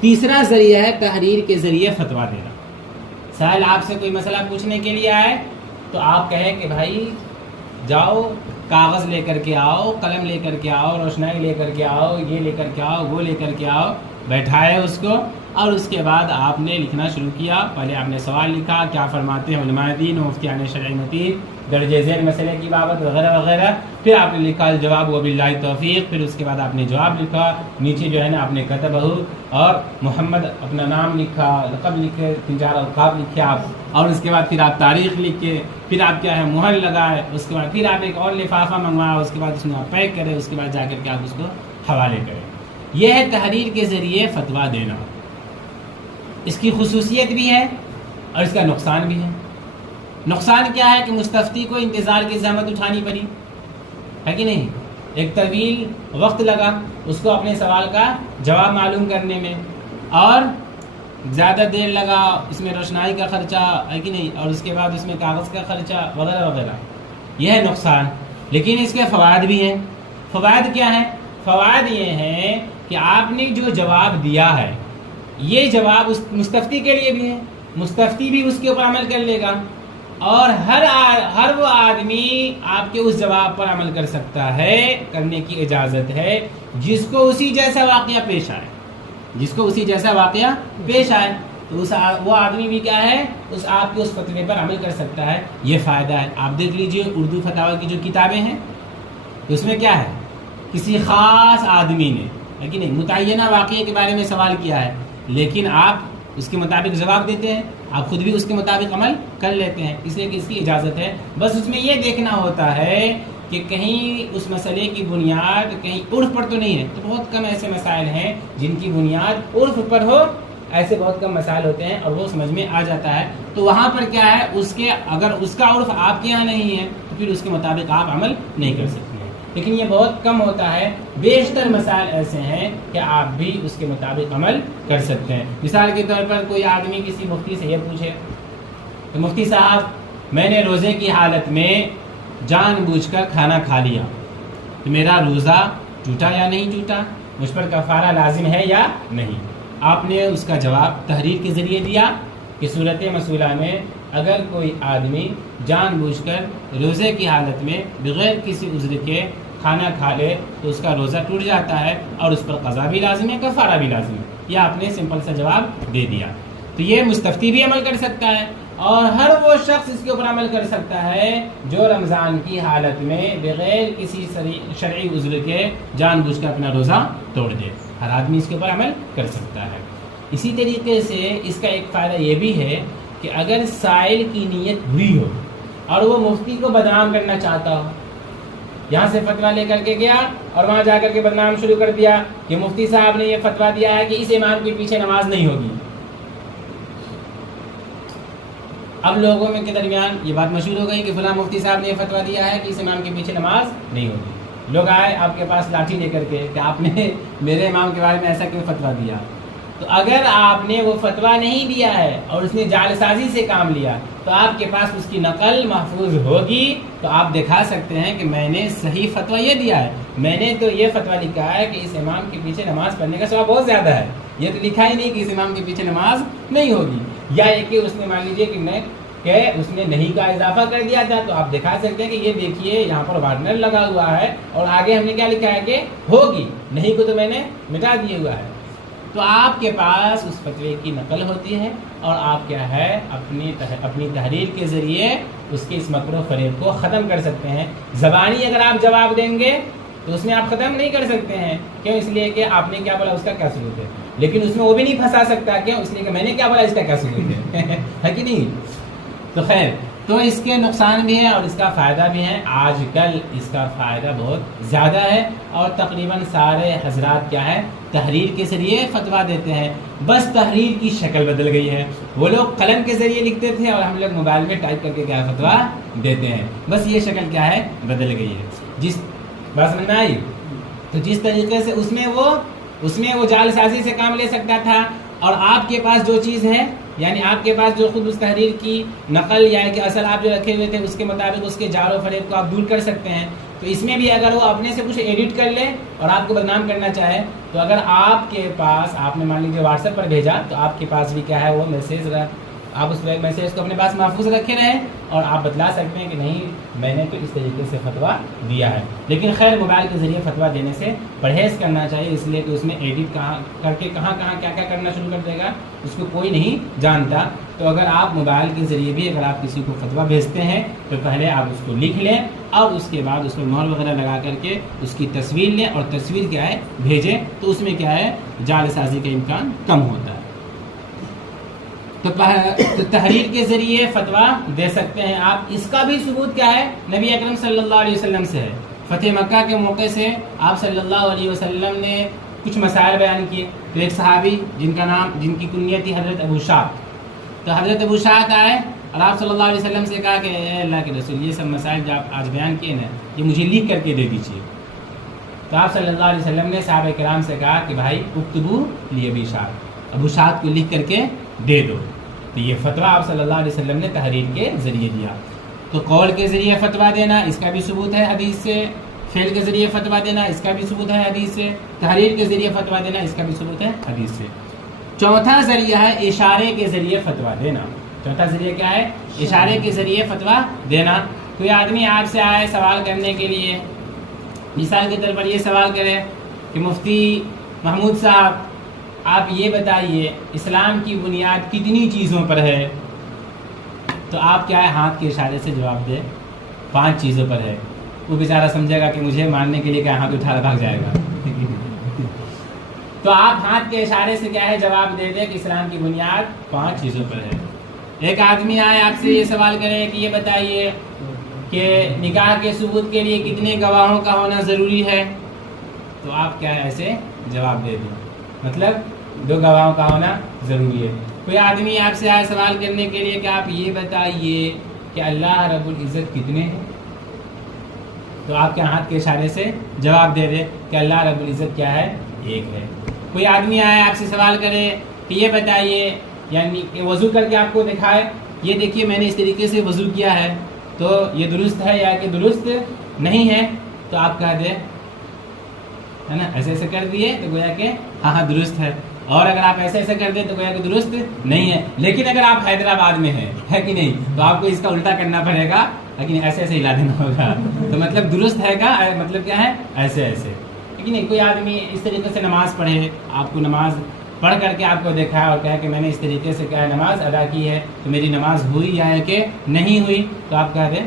تیسرا ذریعہ ہے تحریر کے ذریعے فتویٰ دینا۔ سائل آپ سے کوئی مسئلہ پوچھنے کے لیے آئے تو آپ کہیں کہ بھائی جاؤ کاغذ لے کر کے آؤ، قلم لے کر کے آؤ، روشنائی لے کر کے آؤ، یہ لے کر کے آؤ، وہ لے کر کے آؤ، بیٹھائے اس کو، اور اس کے بعد آپ نے لکھنا شروع کیا۔ پہلے آپ نے سوال لکھا، کیا فرماتے ہیں علماء دین و مفتیان شرعی متین درجہ ذیل مسئلے کی بابت وغیرہ وغیرہ، پھر آپ نے لکھا الجواب وباللہ توفیق، پھر اس کے بعد آپ نے جواب لکھا، نیچے جو ہے نا آپ نے کتبہ اور محمد اپنا نام لکھا، لقب لکھے، 3-4 القاب لکھے آپ، اور اس کے بعد پھر آپ تاریخ لکھے، پھر آپ کیا ہے مہر لگائے، اس کے بعد پھر آپ ایک اور لفافہ منگوایا، اس کے بعد اس میں آپ پیک کرے، اس کے بعد جا کر کے آپ اس کو حوالے کریں۔ یہ ہے تحریر کے ذریعے فتویٰ دینا۔ اس کی خصوصیت بھی ہے اور اس کا نقصان بھی ہے۔ نقصان کیا ہے کہ مستفتی کو انتظار کی زحمت اٹھانی پڑی ہے کہ نہیں، ایک طویل وقت لگا اس کو اپنے سوال کا جواب معلوم کرنے میں، اور زیادہ دیر لگا، اس میں روشنائی کا خرچہ ہے کہ نہیں، اور اس کے بعد اس میں کاغذ کا خرچہ وغیرہ وغیرہ، یہ ہے نقصان۔ لیکن اس کے فوائد بھی ہیں۔ فوائد کیا ہیں؟ فوائد یہ ہیں کہ آپ نے جو جواب دیا ہے یہ جواب اس مستفتی کے لیے بھی ہے، مستفتی بھی اس کے اوپر عمل کر لے گا، اور ہر وہ آدمی آپ کے اس جواب پر عمل کر سکتا ہے، کرنے کی اجازت ہے جس کو اسی جیسا واقعہ پیش آئے، جس کو اسی جیسا واقعہ پیش آئے، تو وہ آدمی بھی کیا ہے اس آپ کے اس فتوے پر عمل کر سکتا ہے۔ یہ فائدہ ہے۔ آپ دیکھ لیجئے اردو فتاوی کی جو کتابیں ہیں تو اس میں کیا ہے، کسی خاص آدمی نے ہے کہ نہیں متعینہ واقعے کے بارے میں سوال کیا ہے، لیکن آپ اس کے مطابق جواب دیتے ہیں، آپ خود بھی اس کے مطابق عمل کر لیتے ہیں، اس لیے کہ اس کی اجازت ہے۔ بس اس میں یہ دیکھنا ہوتا ہے کہ کہیں اس مسئلے کی بنیاد کہیں عرف پر تو نہیں ہے، تو بہت کم ایسے مسائل ہیں جن کی بنیاد عرف پر ہو، ایسے بہت کم مسائل ہوتے ہیں اور وہ سمجھ میں آ جاتا ہے، تو وہاں پر کیا ہے اگر اس کا عرف آپ کے یہاں نہیں ہے تو پھر اس کے مطابق آپ عمل نہیں کر سکتے ہیں۔ لیکن یہ بہت کم ہوتا ہے. بیشتر مسائل ایسے ہیں کہ آپ بھی اس کے مطابق عمل کر سکتے ہیں. مثال کے طور پر کوئی آدمی کسی مفتی سے یہ پوچھے کہ مفتی صاحب میں نے روزے کی حالت میں جان بوجھ کر کھانا کھا لیا تو میرا روزہ ٹوٹا یا نہیں ٹوٹا, مجھ پر کفارہ لازم ہے یا نہیں. آپ نے اس کا جواب تحریر کے ذریعے دیا کہ صورت مسئولہ میں اگر کوئی آدمی جان بوجھ کر روزے کی حالت میں بغیر کسی عذر کے کھانا کھا لے تو اس کا روزہ ٹوٹ جاتا ہے اور اس پر قضا بھی لازم ہے, کفارہ بھی لازم ہے. یہ آپ نے سمپل سا جواب دے دیا. تو یہ مستفتی بھی عمل کر سکتا ہے اور ہر وہ شخص اس کے اوپر عمل کر سکتا ہے جو رمضان کی حالت میں بغیر کسی شرعی عذر کے جان بوجھ کر اپنا روزہ توڑ دے. ہر آدمی اس کے اوپر عمل کر سکتا ہے. اسی طریقے سے اس کا ایک فائدہ یہ بھی ہے کہ اگر سائل کی نیت بری ہو اور وہ مفتی کو بدنام کرنا چاہتا ہو, یہاں سے فتویٰ لے کر کے گیا اور وہاں جا کر کے بدنام شروع کر دیا کہ مفتی صاحب نے یہ فتویٰ دیا ہے کہ اس امام کے پیچھے نماز نہیں ہوگی. اب لوگوں میں کے درمیان یہ بات مشہور ہو گئی کہ فلاں مفتی صاحب نے یہ فتویٰ دیا ہے کہ اس امام کے پیچھے نماز نہیں ہوگی. لوگ آئے آپ کے پاس لاٹھی لے کر کے کہ آپ نے میرے امام کے بارے میں ایسا کیوں فتویٰ دیا. تو اگر آپ نے وہ فتویٰ نہیں دیا ہے اور اس نے جعل سازی سے کام لیا تو آپ کے پاس اس کی نقل محفوظ ہوگی, تو آپ دکھا سکتے ہیں کہ میں نے صحیح فتویٰ یہ دیا ہے, میں نے تو یہ فتویٰ لکھا ہے کہ اس امام کے پیچھے نماز پڑھنے کا ثواب بہت زیادہ ہے. یہ تو لکھا ہی نہیں کہ اس امام کے پیچھے نماز نہیں ہوگی. یا یہ کہ اس نے مان لیجیے کہ اس نے نہیں کا اضافہ کر دیا تھا, تو آپ دکھا سکتے ہیں کہ یہ دیکھیے یہاں پر وارنر لگا ہوا ہے اور آگے ہم نے کیا لکھا ہے کہ ہوگی, نہیں کو تو میں نے مٹا دیا ہوا ہے. تو آپ کے پاس اس فتوے کی نقل ہوتی ہے اور آپ کیا ہے اپنی تحریر کے ذریعے اس کے اس مکر و فریب کو ختم کر سکتے ہیں. زبانی اگر آپ جواب دیں گے تو اس میں آپ ختم نہیں کر سکتے ہیں. کیوں؟ اس لیے کہ آپ نے کیا بولا اس کا کیا ثبوت ہے, لیکن اس میں وہ بھی نہیں پھنسا سکتا. کیوں؟ اس لیے کہ میں نے کیا بولا اس کا کیا ثبوت ہے کہ نہیں. تو خیر, تو اس کے نقصان بھی ہیں اور اس کا فائدہ بھی ہے. آج کل اس کا فائدہ بہت زیادہ ہے اور تقریباً سارے حضرات کیا ہے تحریر کے ذریعے فتویٰ دیتے ہیں. بس تحریر کی شکل بدل گئی ہے. وہ لوگ قلم کے ذریعے لکھتے تھے اور ہم لوگ موبائل میں ٹائپ کر کے کیا فتویٰ دیتے ہیں. بس یہ شکل کیا ہے بدل گئی ہے. جس بات سمجھ میں آئی؟ تو جس طریقے سے اس میں وہ جعل سازی سے کام لے سکتا تھا اور آپ کے پاس جو چیز ہے یعنی آپ کے پاس جو خود اس تحریر کی نقل یا کہ اصل آپ جو رکھے ہوئے تھے اس کے مطابق اس کے جعل و فریب کو آپ دور کر سکتے ہیں. تو اس میں بھی اگر وہ اپنے سے کچھ ایڈٹ کر لے اور آپ کو بدنام کرنا چاہے تو اگر آپ کے پاس آپ نے مان لیجیے واٹس ایپ پر بھیجا تو آپ کے پاس بھی کیا ہے وہ میسیج آپ اس میسیج کو اپنے پاس محفوظ رکھے رہیں اور آپ بتلا سکتے ہیں کہ نہیں میں نے تو اس طریقے سے فتویٰ دیا ہے. لیکن خیر موبائل کے ذریعے فتویٰ دینے سے پرہیز کرنا چاہیے, اس لیے کہ اس میں ایڈٹ کر کے کہاں کیا کرنا شروع کر دے گا اس کو کوئی نہیں جانتا. تو اگر آپ موبائل کے ذریعے بھی اگر آپ کسی کو فتویٰ بھیجتے ہیں تو پہلے آپ اس کو لکھ لیں اور اس کے بعد اس میں مہر وغیرہ لگا کر کے اس کی تصویر لیں اور تصویر کیا ہے بھیجیں, تو اس میں کیا ہے جعل سازی کا امکان کم ہوتا ہے. تو تحریر کے ذریعے فتویٰ دے سکتے ہیں آپ. اس کا بھی ثبوت کیا ہے نبی اکرم صلی اللہ علیہ وسلم سے ہے. فتح مکہ کے موقع سے آپ صلی اللہ علیہ وسلم نے کچھ مسائل بیان کیے. تو ایک صحابی جن کی کنیت تھی حضرت ابو شاط, تو حضرت ابو شاط آئے اور آپ صلی اللہ علیہ وسلم سے کہا کہ اے اللہ کے رسول یہ سب مسائل جو آپ آج بیان کیے نا یہ مجھے لکھ کر کے دے دیجیے. تو آپ صلی اللہ علیہ وسلم نے صحابہ کرام سے کہا کہ بھائی اکتبو لی ابی شاط, ابو شاط کو لکھ کر کے دے دو. تو یہ فتویٰ آپ صلی اللہ علیہ وسلم نے تحریر کے ذریعے دیا. تو قول کے ذریعے فتویٰ دینا اس کا بھی ثبوت ہے حدیث سے, فعل کے ذریعے فتویٰ دینا اس کا بھی ثبوت ہے حدیث سے, تحریر کے ذریعے فتویٰ دینا اس کا بھی ثبوت ہے حدیث سے. چوتھا ذریعہ ہے اشارے کے ذریعے فتویٰ دینا. چوتھا ذریعہ کیا ہے؟ اشارے کے ذریعے فتویٰ دینا. کوئی آدمی آپ سے آئے سوال کرنے کے لیے, مثال کے طور پر یہ سوال کرے کہ مفتی محمود صاحب آپ یہ بتائیے اسلام کی بنیاد کتنی چیزوں پر ہے. تو آپ کیا ہے ہاتھ کے اشارے سے جواب دے 5 چیزوں پر ہے. وہ بیچارہ سمجھے گا کہ مجھے ماننے کے لیے کیا ہاتھ اٹھا بھاگ جائے گا. تو آپ ہاتھ کے اشارے سے کیا ہے جواب دے دیں کہ اسلام کی بنیاد 5 چیزوں پر ہے. ایک آدمی آئے آپ سے یہ سوال کرے کہ یہ بتائیے کہ نکاح کے ثبوت کے لیے کتنے گواہوں کا ہونا ضروری ہے. تو آپ کیا ہے ایسے جواب دے دیں, مطلب 2 گواہوں کا ہونا ضروری ہے. کوئی آدمی آپ سے آئے سوال کرنے کے لیے کہ آپ یہ بتائیے کہ اللہ رب العزت کتنے ہیں. تو آپ کے ہاتھ کے اشارے سے جواب دے دے کہ اللہ رب العزت کیا ہے؟ ایک ہے۔ کوئی آدمی آئے آپ سے سوال کرے کہ یہ بتائیے، یعنی کہ وضو کر کے آپ کو دکھائے، یہ دیکھیے میں نے اس طریقے سے وضو کیا ہے، تو یہ درست ہے یا کہ درست نہیں ہے، تو آپ کہہ دیں ہے نا، ایسے ایسے کر دیے تو گویا کہ ہاں درست ہے، اور اگر آپ ایسے ایسے کر دیں تو گویا کہ درست نہیں ہے۔ لیکن اگر آپ حیدرآباد میں ہیں، ہے کہ نہیں، تو آپ کو اس کا الٹا کرنا پڑے گا، لیکن ایسے ایسے ہلا دینا ہوگا، تو مطلب درست ہے گا، مطلب کیا ہے؟ ایسے ایسے۔ لیکن نہیں، کوئی آدمی اس طریقے سے نماز پڑھے، آپ کو نماز پڑھ کر کے آپ کو دیکھا اور کہا کہ میں نے اس طریقے سے کیا نماز ادا کی ہے، تو میری نماز ہوئی یا ہے کہ نہیں ہوئی، تو آپ کہہ دیں،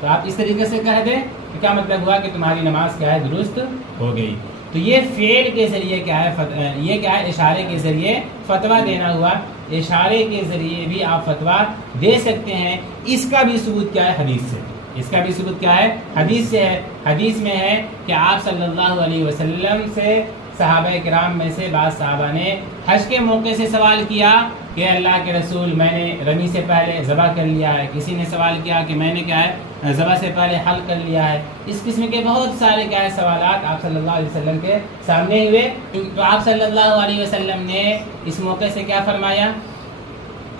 تو آپ اس طریقے سے کہہ دیں کہ کیا مطلب ہوا کہ تمہاری نماز کیا ہے؟ درست ہو گئی۔ تو یہ فعل کے ذریعے کیا ہے؟ یہ کیا ہے؟ اشارے کے ذریعے فتویٰ دینا ہوا۔ اشارے کے ذریعے بھی آپ فتویٰ دے سکتے ہیں۔ اس کا بھی ثبوت کیا ہے؟ حدیث سے۔ اس کا بھی ثبوت کیا ہے؟ حدیث سے ہے۔ حدیث میں ہے کہ آپ صلی اللہ علیہ وسلم سے صحابہ کرام میں سے بعض صحابہ نے حج کے موقع سے سوال کیا کہ اللہ کے رسول میں نے رمی سے پہلے ذبح کر لیا ہے، کسی نے سوال کیا کہ میں نے کیا ہے ذبح سے پہلے حل کر لیا ہے۔ اس قسم کے بہت سارے کیا ہے سوالات آپ صلی اللہ علیہ وسلم کے سامنے ہوئے، تو آپ صلی اللہ علیہ وسلم نے اس موقع سے کیا فرمایا؟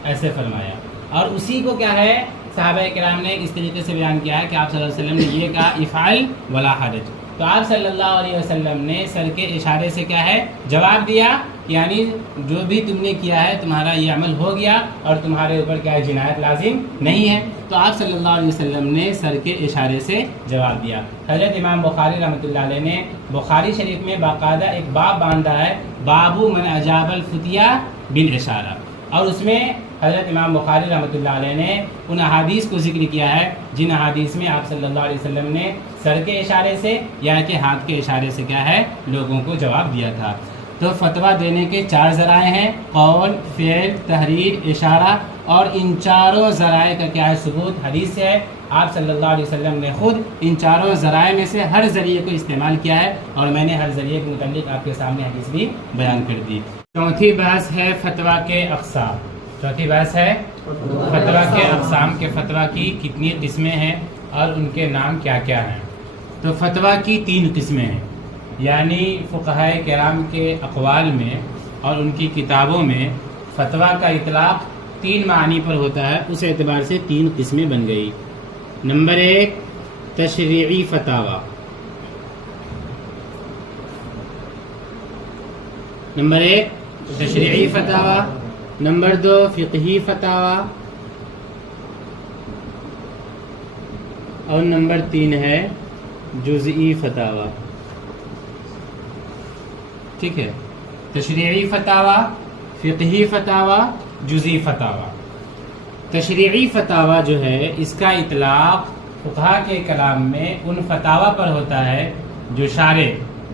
ایسے فرمایا، اور اسی کو کیا ہے صحابہ کرام نے اس طریقے سے بیان کیا ہے کہ آپ صلی اللہ علیہ وسلم نے یہ کہا افعل ولا حرج۔ تو آپ صلی اللہ علیہ وسلم نے سر کے اشارے سے کیا ہے جواب دیا، یعنی جو بھی تم نے کیا ہے تمہارا یہ عمل ہو گیا اور تمہارے اوپر کیا ہے جنایت لازم نہیں ہے۔ تو آپ صلی اللہ علیہ وسلم نے سر کے اشارے سے جواب دیا۔ حضرت امام بخاری رحمۃ اللہ علیہ نے بخاری شریف میں باقاعدہ ایک باب باندھا ہے، باب من اجاب الفتیہ بالاشارہ، اور اس میں حضرت امام بخاری رحمۃ اللہ علیہ نے ان احادیث کو ذکر کیا ہے جن احادیث میں آپ صلی اللہ علیہ وسلم نے سر کے اشارے سے یا کہ ہاتھ کے اشارے سے کیا ہے لوگوں کو جواب دیا تھا۔ تو فتویٰ دینے کے 4 ذرائع ہیں، قول، فعل، تحریر، اشارہ، اور ان چاروں ذرائع کا کیا ہے ثبوت حدیث سے ہے۔ آپ صلی اللہ علیہ وسلم نے خود ان چاروں ذرائع میں سے ہر ذریعے کو استعمال کیا ہے، اور میں نے ہر ذریعے کے متعلق آپ کے سامنے حدیث بھی بیان کر دی۔ چوتھی بحث ہے فتویٰ کے اقسام۔ چوتھی بحث ہے فتویٰ کے اقسام، کے فتویٰ کی کتنی قسمیں ہیں اور ان کے نام کیا کیا ہیں۔ تو فتویٰ کی 3 قسمیں ہیں، یعنی فقہائے کرام کے اقوال میں اور ان کی کتابوں میں فتویٰ کا اطلاق 3 معنی پر ہوتا ہے، اس اعتبار سے 3 قسمیں بن گئی۔ نمبر 1 تشریعی فتاویٰ، نمبر 1 تشریعی فتاویٰ، نمبر 2 فقہی فتاویٰ، اور نمبر 3 ہے جزئی فتاویٰ۔ ٹھیک ہے، تشریعی فتاویٰ، فقہی فتاویٰ، جزئی فتاویٰ۔ تشریعی فتاویٰ جو ہے اس کا اطلاق فقہا کے کلام میں ان فتاویٰ پر ہوتا ہے جو شارع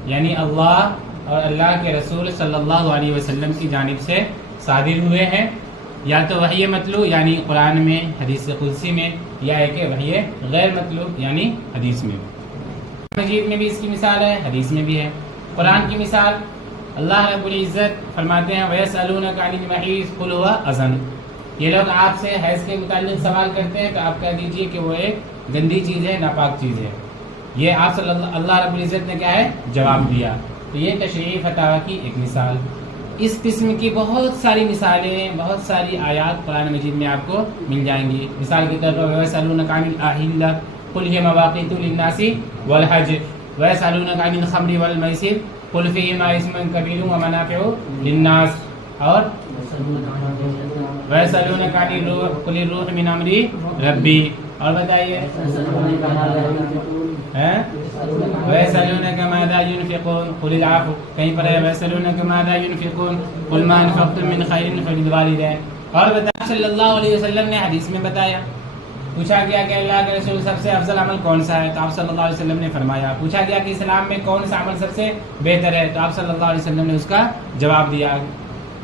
یعنی اللہ اور اللہ کے رسول صلی اللہ علیہ وسلم کی جانب سے صادر ہوئے ہیں، یا تو وحی مطلوع یعنی قرآن میں، حدیث قدسی میں، یا کہ وحی غیر مطلوع یعنی حدیث میں۔ مجید میں بھی اس کی مثال ہے، حدیث میں بھی ہے۔ قرآن کی مثال، اللہ رب العزت فرماتے ہیں وَيَسْأَلُونَكَ عَنِ الْمَحِيضِ قُلْ هُوَ أَذًى۔ یہ لوگ آپ سے حیض کے متعلق سوال کرتے ہیں تو آپ کہہ دیجئے کہ وہ ایک گندی چیز ہے، ناپاک چیز ہے۔ یہ آپ صلی اللہ رب العزت نے کیا ہے جواب دیا۔ تو یہ تشریعی فتاویٰ کی ایک مثال۔ اس قسم کی بہت ساری مثالیں، بہت ساری آیات قرآن مجید میں آپ کو مل جائیں گی۔ مثال کے طور پر وَيَسْأَلُونَكَ عَنِ الْأَحِلَّةِ قُلْ هِيَ مَوَاقِيتُ لِلنَّاسِ وَالْحَجِّ وَيَسْأَلُونَكَ عَنِ الْخَمْرِ وَالْمَيْسِرِ قُلْ فِيهِمَا إِثْمٌ كَبِيرٌ وَمَنَافِعُ لِلنَّاسِ، اور وَيَسْأَلُونَكَ عَنِ الرُّوحِ قُلِ الرُّوحُ مِنْ أَمْرِ رَبِّي، اور بتائیے وَيَسْأَلُونَكَ مَاذَا يُنْفِقُونَ قُلِ الْعَفْوَ، کہیں پر ہے وَيَسْأَلُونَكَ مَاذَا يُنْفِقُونَ قُلْ مَا أَنفَقْتُم مِّنْ خَيْرٍ فَلِلْوَالِدَيْنِ، اور بتائیے صلی اللہ علیہ وسلم نے حدیث میں بتایا، پوچھا گیا کہ اللہ کے رسول سب سے افضل عمل کون سا ہے، تو آپ صلی اللہ علیہ وسلم نے فرمایا۔ پوچھا گیا کہ اسلام میں کون سا عمل سب سے بہتر ہے، تو آپ صلی اللہ علیہ وسلم نے اس کا جواب دیا۔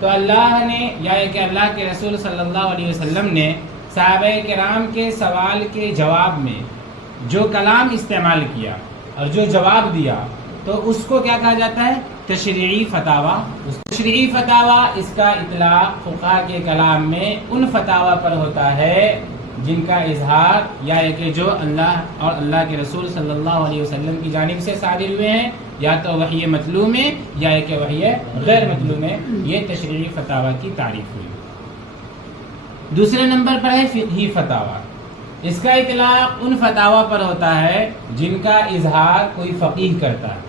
تو اللہ نے یا کہ اللہ کے رسول صلی اللہ علیہ وسلم نے صحابہ کرام کے سوال کے جواب میں جو کلام استعمال کیا اور جو جواب دیا، تو اس کو کیا کہا جاتا ہے تشریعی فتاویٰ۔ تشریعی فتاویٰ اس کا اطلاق فقہا کے کلام میں ان فتاویٰ پر ہوتا ہے جن کا اظہار یا کہ جو اللہ اور اللہ کے رسول صلی اللہ علیہ وسلم کی جانب سے صادر ہوئے ہیں، یا تو وحی مطلوع میں یا کہ وحی غیر مطلوع میں، یہ تشریعی فتاوی کی تعریف ہوئی۔ دوسرے نمبر پر ہے فقہی فتاوی۔ اس کا اطلاق ان فتاوی پر ہوتا ہے جن کا اظہار کوئی فقیہ کرتا ہے۔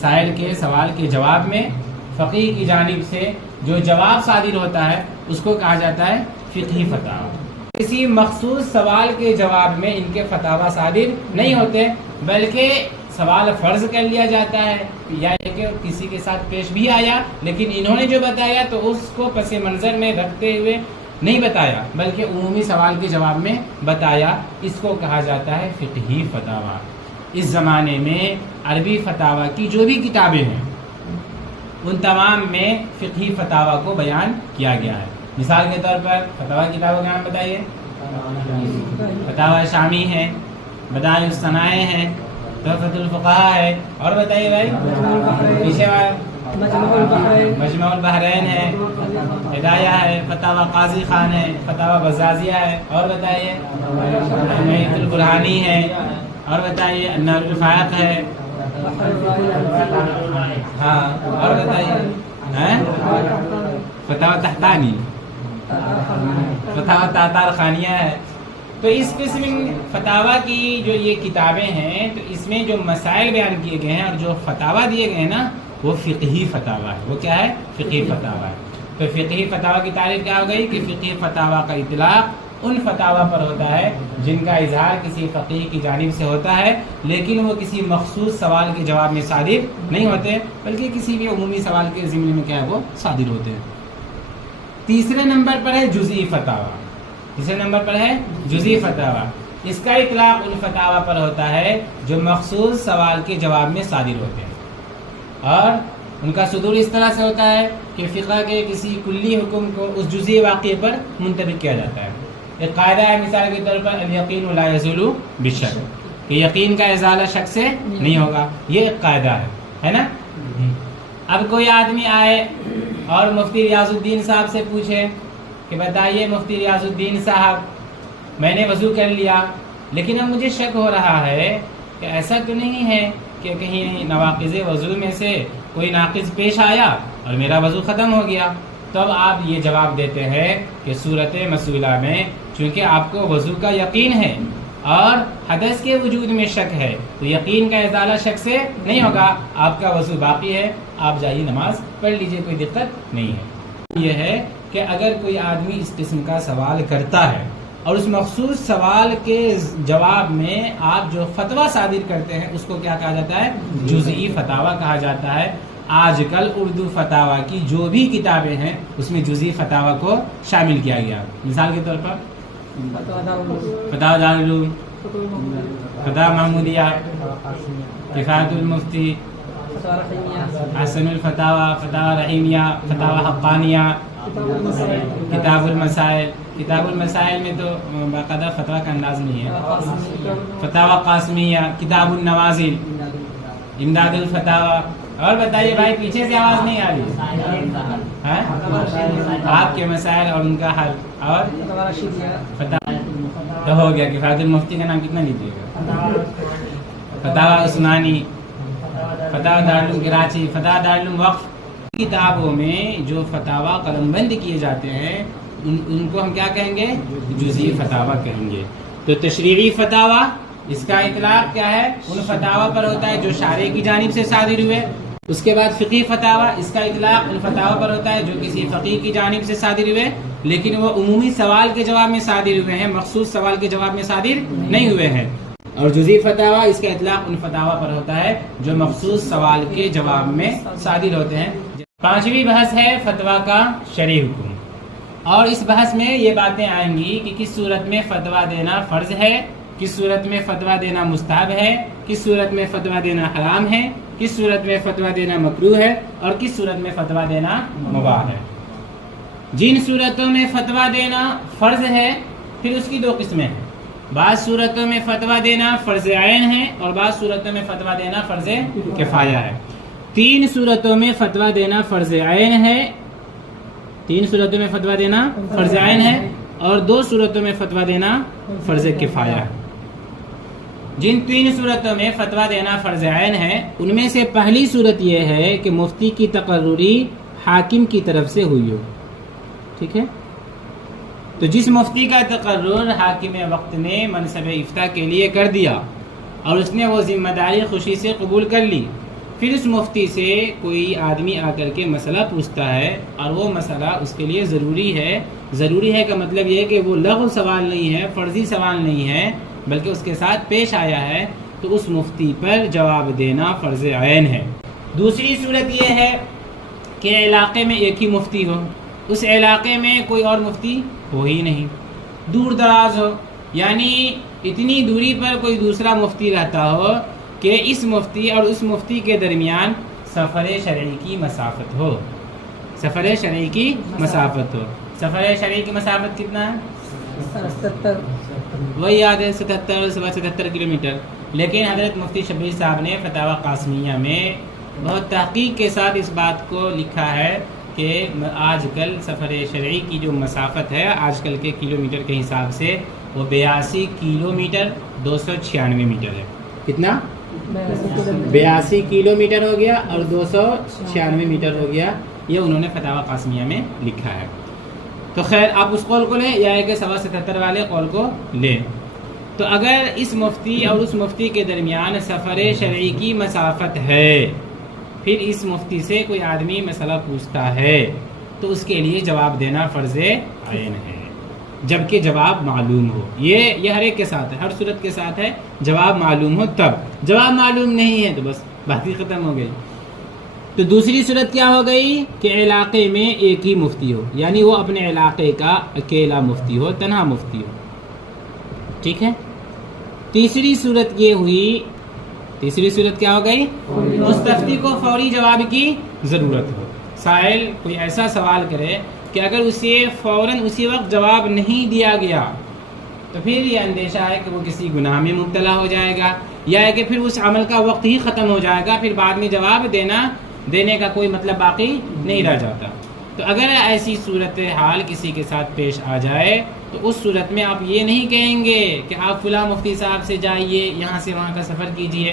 سائل کے سوال کے جواب میں فقیہ کی جانب سے جو جواب صادر ہوتا ہے اس کو کہا جاتا ہے فقہی فتاوی۔ کسی مخصوص سوال کے جواب میں ان کے فتاوی صادر نہیں ہوتے، بلکہ سوال فرض کر لیا جاتا ہے، یا کہ کسی کے ساتھ پیش بھی آیا لیکن انہوں نے جو بتایا تو اس کو پس منظر میں رکھتے ہوئے نہیں بتایا، بلکہ عمومی سوال کے جواب میں بتایا، اس کو کہا جاتا ہے فقہی فتاوی۔ اس زمانے میں عربی فتاوی کی جو بھی کتابیں ہیں ان تمام میں فقہی فتاوی کو بیان کیا گیا ہے۔ مثال کے طور پر فتاوی کتابوں کا نام بتائیے۔ فتاوی شامی ہے، بدائع الصنائع ہے، تحفۃ الفقہاء ہے، اور بتائیے بھائی پیچھے مجمع البحرین ہے، ہدایہ ہے، فتاوی قاضی خان ہے، فتاوی بزازیہ ہے، اور بتائیے معیت البرہانی ہے، اور بتائیے النار الفائق ہے، ہاں، اور بتائیے فتاوی تحتانی، فتاوی تاتار خانیہ ہے۔ تو اس قسم فتاوی کی جو یہ کتابیں ہیں تو اس میں جو مسائل بیان کیے گئے ہیں اور جو فتاوی دیے گئے ہیں نا وہ فقہی فتاوی ہے۔ وہ کیا ہے؟ فقہی فتاوی ہے۔ تو فقہی فتاوی کی تعریف کیا ہو گئی کہ فقہی فتاوی کا اطلاق ان فتاوی پر ہوتا ہے جن کا اظہار کسی فقیہ کی جانب سے ہوتا ہے، لیکن وہ کسی مخصوص سوال کے جواب میں صادر نہیں ہوتے، بلکہ کسی بھی عمومی سوال کے ضمن میں کیا ہے وہ صادر ہوتے ہیں۔ تیسرے نمبر پر ہے جزئی فتاوی۔ تیسرے نمبر پر ہے جزئی فتاوی۔ اس کا اطلاق ان فتاوی پر ہوتا ہے جو مخصوص سوال کے جواب میں صادر ہوتے ہیں، اور ان کا صدور اس طرح سے ہوتا ہے کہ فقہ کے کسی کلی حکم کو اس جزئی واقعے پر منطبق کیا جاتا ہے۔ ایک قاعدہ ہے مثال کے طور پر الیقین لا یزول بالشک، کہ یقین کا ازالہ شک سے نہیں ہوگا، یہ ایک قاعدہ ہے نا۔ اب کوئی آدمی آئے اور مفتی ریاض الدین صاحب سے پوچھے کہ بتائیے مفتی ریاض الدین صاحب میں نے وضو کر لیا لیکن اب مجھے شک ہو رہا ہے کہ ایسا تو نہیں ہے کہ کہیں نواقض وضو میں سے کوئی ناقض پیش آیا اور میرا وضو ختم ہو گیا۔ تو اب آپ یہ جواب دیتے ہیں کہ صورت مسئولہ میں چونکہ آپ کو وضو کا یقین ہے اور حدث کے وجود میں شک ہے تو یقین کا ازالہ شک سے نہیں ہوگا، آپ کا وضو باقی ہے، آپ جائیے نماز پڑھ لیجئے، کوئی دقت نہیں ہے۔ یہ ہے کہ اگر کوئی آدمی اس قسم کا سوال کرتا ہے اور اس مخصوص سوال کے جواب میں آپ جو فتویٰ صادر کرتے ہیں اس کو کیا کہا جاتا ہے؟ جزئی فتاوی کہا جاتا ہے۔ آج کل اردو فتاوی کی جو بھی کتابیں ہیں اس میں جزئی فتاوی کو شامل کیا گیا۔ مثال کے طور پر فتاوی دارالعلوم، فتاوی محمودیہ، کفایت المفتی، حسن الفتاوی، فتاوی رحیمیہ، فتاوی حقانیہ، کتاب المسائل۔ کتاب المسائل میں تو باقاعدہ فتویٰ کا انداز نہیں ہے۔ فتاوی قاسمیہ، کتاب النوازل، امداد الفتاوی۔ اور بتائیے بھائی پیچھے سے آواز نہیں آ رہی، آپ کے مسائل اور ان کا حل، اور فتاوی تو ہو گیا۔ کفایت المفتی کا نام کتنا لیجیے گا؟ فتاوی عثمانی، فتاوی دارالعلوم کراچی، فتاوی دارالعلوم وقف۔ کتابوں میں جو فتاوی قلم بند کیے جاتے ہیں ان کو ہم کیا کہیں گے؟ جزئی فتاوی کہیں گے۔ تو تشریعی فتاوی اس کا اطلاق کیا ہے؟ ان فتاوی پر ہوتا ہے جو شارع کی جانب سے صادر ہوئے۔ اس کے بعد فقہی فتاوی، اس کا اطلاق ان فتاوی پر ہوتا ہے جو کسی فقیہ کی جانب سے صادر ہوئے لیکن وہ عمومی سوال کے جواب میں صادر ہوئے ہیں، مخصوص سوال کے جواب میں صادر نہیں ہوئے ہیں۔ اور جزئی فتاوی اس کا اطلاق ان فتاوی پر ہوتا ہے جو مخصوص سوال کے جواب میں صادر ہوتے ہیں۔ پانچویں بحث ہے فتویٰ کا شرعی حکم، اور اس بحث میں یہ باتیں آئیں گی کہ کس صورت میں فتویٰ دینا فرض ہے، کس صورت میں فتویٰ دینا مستحب ہے، کس صورت میں فتویٰ دینا حرام ہے، کس صورت میں فتویٰ دینا مکروہ ہے، اور کس صورت میں فتویٰ دینا مباح ہے۔ جن صورتوں میں فتویٰ دینا فرض ہے پھر اس کی دو قسمیں ہیں۔ بعض صورتوں میں فتویٰ دینا فرض عین ہے اور بعض صورتوں میں فتویٰ دینا فرض کفایہ ہے۔ تین صورتوں میں فتویٰ دینا فرض عین ہے، تین صورتوں میں فتویٰ دینا فرض عین ہے، اور 2 صورتوں میں فتویٰ دینا فرض کفایہ ہے۔ جن 3 صورتوں میں فتویٰ دینا فرض عین ہے ان میں سے پہلی صورت یہ ہے کہ مفتی کی تقرری حاکم کی طرف سے ہوئی ہو، ٹھیک ہے؟ تو جس مفتی کا تقرر حاکم وقت نے منصب افتاء کے لیے کر دیا اور اس نے وہ ذمہ داری خوشی سے قبول کر لی، پھر اس مفتی سے کوئی آدمی آ کر کے مسئلہ پوچھتا ہے اور وہ مسئلہ اس کے لیے ضروری ہے کا مطلب یہ ہے کہ وہ لغو سوال نہیں ہے، فرضی سوال نہیں ہے، بلکہ اس کے ساتھ پیش آیا ہے، تو اس مفتی پر جواب دینا فرض عین ہے۔ دوسری صورت یہ ہے کہ علاقے میں ایک ہی مفتی ہو، اس علاقے میں کوئی اور مفتی ہو ہی نہیں، دور دراز ہو، یعنی اتنی دوری پر کوئی دوسرا مفتی رہتا ہو کہ اس مفتی اور اس مفتی کے درمیان سفر شرعی کی مسافت ہو، سفر شرعی کی مسافت ہو۔ سفر شرعی کی مسافت کتنا ہے؟ 77 وہی یاد ہے، 77 کلومیٹر۔ لیکن حضرت مفتی شبیر صاحب نے فتاوی قاسمیہ میں بہت تحقیق کے ساتھ اس بات کو لکھا ہے کہ آج کل سفر شرعی کی جو مسافت ہے آج کل کے کلومیٹر کے حساب سے وہ 82 کلومیٹر 296 میٹر ہے۔ کتنا؟ 82 کلومیٹر ہو گیا اور 296 میٹر ہو گیا، یہ انہوں نے فتاوی قاسمیہ میں لکھا ہے۔ تو خیر آپ اس قول کو لیں یا ہے کہ 77 والے قول کو لیں۔ تو اگر اس مفتی اور اس مفتی کے درمیان سفر شرعی کی مسافت ہے، پھر اس مفتی سے کوئی آدمی مسئلہ پوچھتا ہے تو اس کے لیے جواب دینا فرض عین ہے، جبکہ جواب معلوم ہو۔ یہ ہر ایک کے ساتھ ہے، ہر صورت کے ساتھ ہے، جواب معلوم ہو تب۔ جواب معلوم نہیں ہے تو بس بات ہی ختم ہو گئی۔ تو دوسری صورت کیا ہو گئی کہ علاقے میں ایک ہی مفتی ہو، یعنی وہ اپنے علاقے کا اکیلا مفتی ہو، تنہا مفتی ہو، ٹھیک ہے۔ تیسری صورت یہ ہوئی، تیسری صورت کیا ہو گئی؟ مستفتی کو فوری جواب کی ضرورت ہو۔ سائل کوئی ایسا سوال کرے کہ اگر اسے فوراً اسی وقت جواب نہیں دیا گیا تو پھر یہ اندیشہ ہے کہ وہ کسی گناہ میں مبتلا ہو جائے گا، یا ہے کہ پھر اس عمل کا وقت ہی ختم ہو جائے گا، پھر بعد میں جواب دینے کا کوئی مطلب باقی نہیں رہ جاتا۔ تو اگر ایسی صورتحال کسی کے ساتھ پیش آ جائے تو اس صورت میں آپ یہ نہیں کہیں گے کہ آپ فلاں مفتی صاحب سے جائیے، یہاں سے وہاں کا سفر کیجئے،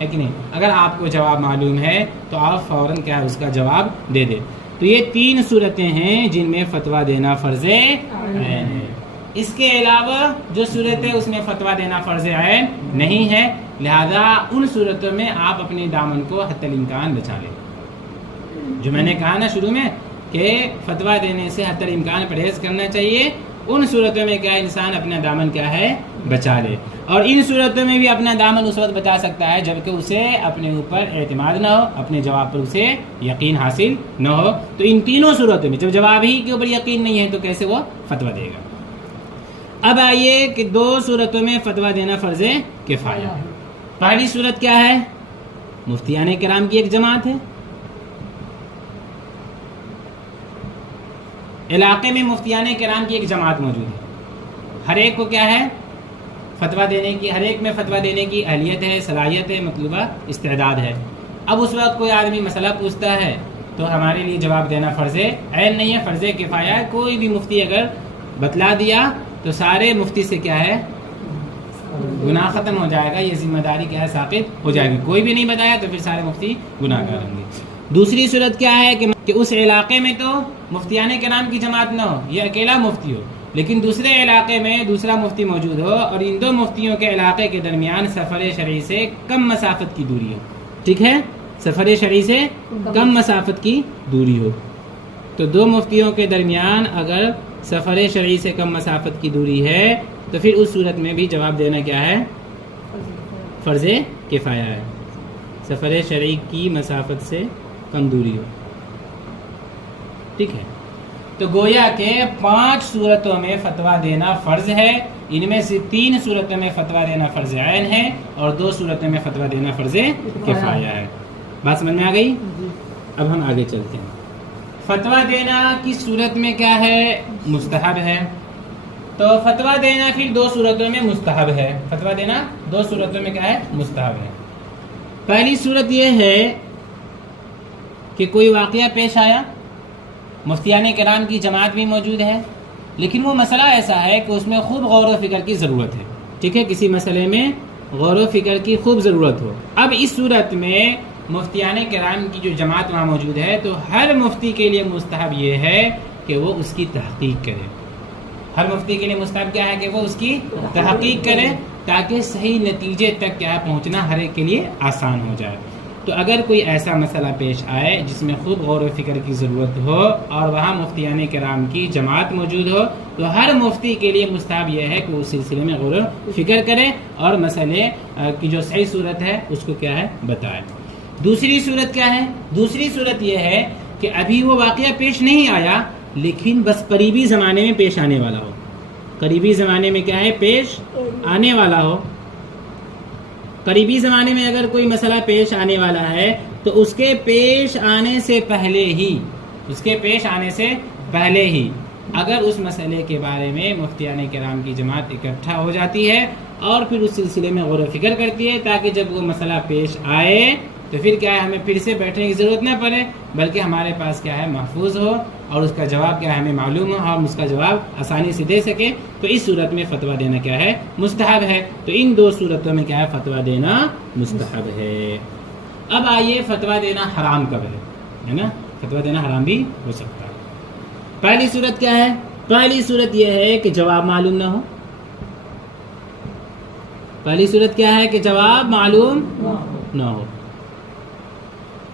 ہے کہ نہیں؟ اگر آپ کو جواب معلوم ہے تو آپ فوراً کیا اس کا جواب دے دیں۔ تو یہ 3 صورتیں ہیں جن میں فتویٰ دینا فرض عین ہے۔ اس کے علاوہ جو صورت ہے اس میں فتویٰ دینا فرض عین نہیں ہے، لہذا ان صورتوں میں آپ اپنے دامن کو حتی الامکان بچا لیں۔ جو میں نے کہا نا شروع میں کہ فتویٰ دینے سے حتی الامکان پرہیز کرنا چاہیے، ان صورتوں میں کیا انسان اپنا دامن کیا ہے بچا لے، اور ان صورتوں میں بھی اپنا دامن اس وقت بچا سکتا ہے جبکہ اسے اپنے اوپر اعتماد نہ ہو، اپنے جواب پر اسے یقین حاصل نہ ہو۔ تو ان تینوں صورتوں میں جب جواب ہی کے اوپر یقین نہیں ہے تو کیسے وہ فتویٰ دے گا؟ اب آئیے کہ 2 صورتوں میں فتویٰ دینا فرض کفایہ ہے۔ پہلی صورت کیا ہے؟ مفتیان کرام کی ایک جماعت ہے، علاقے میں مفتیان کرام کی ایک جماعت موجود ہے، ہر ایک کو کیا ہے فتویٰ دینے کی، ہر ایک میں فتویٰ دینے کی اہلیت ہے، صلاحیت ہے، مطلوبہ استعداد ہے۔ اب اس وقت کوئی آدمی مسئلہ پوچھتا ہے تو ہمارے لیے جواب دینا فرض عین نہیں ہے، فرض کفایہ ہے۔ کوئی بھی مفتی اگر بتلا دیا تو سارے مفتی سے کیا ہے گناہ ختم ہو جائے گا، یہ ذمہ داری کیا ہے ثابت ہو جائے گی۔ کوئی بھی نہیں بتایا تو پھر سارے مفتی گناہ گار ہوں گے۔ دوسری صورت کیا ہے کہ اس علاقے میں تو مفتیان کرام کی جماعت نہ ہو، یہ اکیلا مفتی ہو، لیکن دوسرے علاقے میں دوسرا مفتی موجود ہو اور ان 2 مفتیوں کے علاقے کے درمیان سفر شرعی سے کم مسافت کی دوری ہو، ٹھیک ہے، سفر شرعی سے کم مسافت کی دوری ہو۔ تو 2 مفتیوں کے درمیان اگر سفر شرعی سے کم مسافت کی دوری ہے تو پھر اس صورت میں بھی جواب دینا کیا ہے فرض کفایہ ہے، سفر شرعی کی مسافت سے کم دوری ہو، ٹھیک ہے۔ تو گویا کہ 5 صورتوں میں فتویٰ دینا فرض ہے، ان میں سے 3 صورتوں میں فتویٰ دینا فرض عین ہے اور 2 صورتوں میں فتویٰ دینا فرض کفایہ ہے۔ بات سمجھ میں آ گئی؟ اب ہم آگے چلتے ہیں۔ فتویٰ دینا کس صورت میں کیا ہے مستحب ہے، تو فتویٰ دینا پھر 2 صورتوں میں مستحب ہے۔ فتویٰ دینا 2 صورتوں میں کیا ہے مستحب ہے۔ پہلی صورت یہ ہے کہ کوئی واقعہ پیش آیا، مفتیان کرام کی جماعت بھی موجود ہے، لیکن وہ مسئلہ ایسا ہے کہ اس میں خوب غور و فکر کی ضرورت ہے، ٹھیک ہے، کسی مسئلے میں غور و فکر کی خوب ضرورت ہو۔ اب اس صورت میں مفتیان کرام کی جو جماعت وہاں موجود ہے تو ہر مفتی کے لیے مستحب یہ ہے کہ وہ اس کی تحقیق کرے۔ ہر مفتی کے لیے مستحب کیا ہے کہ وہ اس کی تحقیق کرے تاکہ صحیح نتیجے تک کیا پہنچنا ہر ایک کے لیے آسان ہو جائے۔ تو اگر کوئی ایسا مسئلہ پیش آئے جس میں خوب غور و فکر کی ضرورت ہو اور وہاں مفتیان کرام کی جماعت موجود ہو تو ہر مفتی کے لیے مستحب یہ ہے کہ وہ اس سلسلے میں غور و فکر کرے اور مسئلے کی جو صحیح صورت ہے اس کو کیا ہے بتائے۔ دوسری صورت کیا ہے؟ دوسری صورت یہ ہے کہ ابھی وہ واقعہ پیش نہیں آیا لیکن بس قریبی زمانے میں پیش آنے والا ہو، قریبی زمانے میں کیا ہے پیش آنے والا ہو۔ قریبی زمانے میں اگر کوئی مسئلہ پیش آنے والا ہے تو اس کے پیش آنے سے پہلے ہی اگر اس مسئلے کے بارے میں مفتیان کرام کی جماعت اکٹھا ہو جاتی ہے اور پھر اس سلسلے میں غور و فکر کرتی ہے تاکہ جب وہ مسئلہ پیش آئے تو پھر کیا ہے ہمیں پھر سے بیٹھنے کی ضرورت نہ پڑے بلکہ ہمارے پاس کیا ہے محفوظ ہو اور اس کا جواب کیا ہے ہمیں معلوم ہو اور اس کا جواب آسانی سے دے سکے، تو اس صورت میں فتویٰ دینا کیا ہے مستحب ہے۔ تو ان دو صورتوں میں کیا ہے فتویٰ دینا مستحب ہے۔ اب آئیے فتویٰ دینا حرام کب ہے نا؟ فتویٰ دینا حرام بھی ہو سکتا ہے۔ پہلی صورت کیا ہے؟ پہلی صورت یہ ہے کہ جواب معلوم نہ ہو۔ پہلی صورت کیا ہے کہ جواب معلوم نہ ہو۔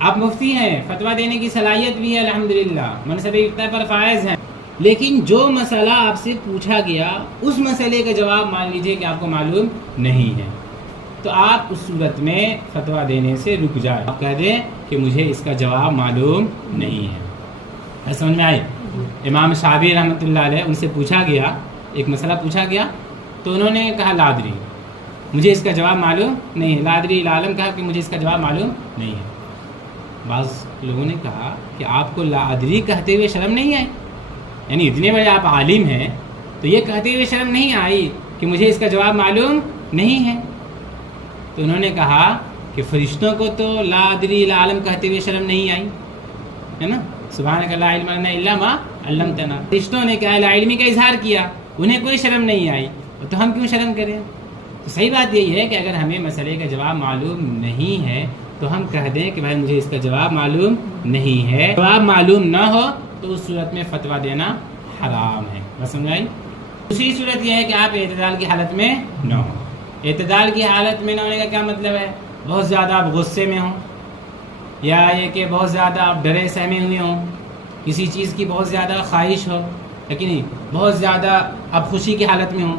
آپ مفتی ہیں، فتویٰ دینے کی صلاحیت بھی ہے الحمدللہ، منصب افتاء پر فائز ہیں، لیکن جو مسئلہ آپ سے پوچھا گیا اس مسئلے کا جواب مان لیجئے کہ آپ کو معلوم نہیں ہے، تو آپ اس صورت میں فتویٰ دینے سے رک جائیں، آپ کہہ دیں کہ مجھے اس کا جواب معلوم نہیں ہے۔ سمجھ میں آئی؟ امام شافعی رحمۃ اللہ علیہ ان سے پوچھا گیا، ایک مسئلہ پوچھا گیا تو انہوں نے کہا لا ادری، مجھے اس کا جواب معلوم نہیں ہے، لا ادری لا علم کہا کہ مجھے اس کا جواب معلوم نہیں ہے۔ بعض لوگوں نے کہا کہ آپ کو لا ادری کہتے ہوئے شرم نہیں آئی؟ یعنی اتنے بڑے آپ عالم ہیں تو یہ کہتے ہوئے شرم نہیں آئی کہ مجھے اس کا جواب معلوم نہیں ہے؟ تو انہوں نے کہا کہ فرشتوں کو تو لا ادری لا علم کہتے ہوئے شرم نہیں آئی ہے نا، سبحانک لا علم لنا الا ما علمتنا، فرشتوں نے کیا لا علمی کا اظہار کیا، انہیں کوئی شرم نہیں آئی، تو ہم کیوں شرم کریں؟ تو صحیح بات یہی ہے کہ اگر ہمیں مسئلے کا جواب معلوم نہیں ہے تو ہم کہہ دیں کہ بھائی مجھے اس کا جواب معلوم نہیں ہے، جواب معلوم نہ ہو تو اس صورت میں فتویٰ دینا حرام ہے۔ بس سمجھائی؟ دوسری صورت یہ ہے کہ آپ اعتدال کی حالت میں نہ ہو۔ اعتدال کی حالت میں نہ ہونے کا کیا مطلب ہے؟ بہت زیادہ آپ غصے میں ہوں، یا یہ کہ بہت زیادہ آپ ڈرے سہمے ہوئے ہوں، کسی چیز کی بہت زیادہ خواہش ہو، لیکن نہیں بہت زیادہ آپ خوشی کی حالت میں ہوں،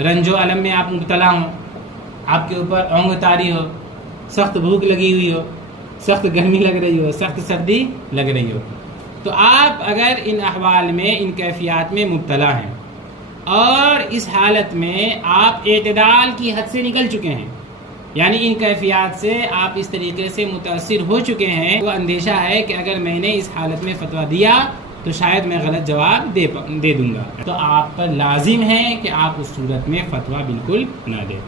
رنج و الم میں آپ مبتلا ہوں، آپ کے اوپر اونگ طاری ہو، سخت بھوک لگی ہوئی ہو، سخت گرمی لگ رہی ہو، سخت سردی لگ رہی ہو، تو آپ اگر ان احوال میں ان کیفیات میں مبتلا ہیں اور اس حالت میں آپ اعتدال کی حد سے نکل چکے ہیں، یعنی ان کیفیات سے آپ اس طریقے سے متاثر ہو چکے ہیں، وہ اندیشہ ہے کہ اگر میں نے اس حالت میں فتویٰ دیا تو شاید میں غلط جواب دے دوں گا، تو آپ پر لازم ہے کہ آپ اس صورت میں فتویٰ بالکل نہ دیں۔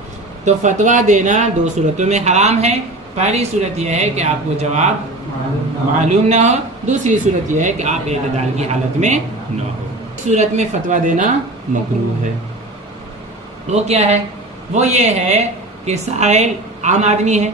تو فتویٰ دینا دو صورتوں میں حرام ہے۔ پہلی صورت یہ ہے کہ آپ کو جواب معلوم نہ ہو، دوسری صورت یہ ہے کہ آپ اعتدال کی حالت میں نہ ہو۔ صورت میں فتویٰ دینا مکروہ ہے۔ وہ کیا ہے؟ وہ یہ ہے کہ سائل عام آدمی ہے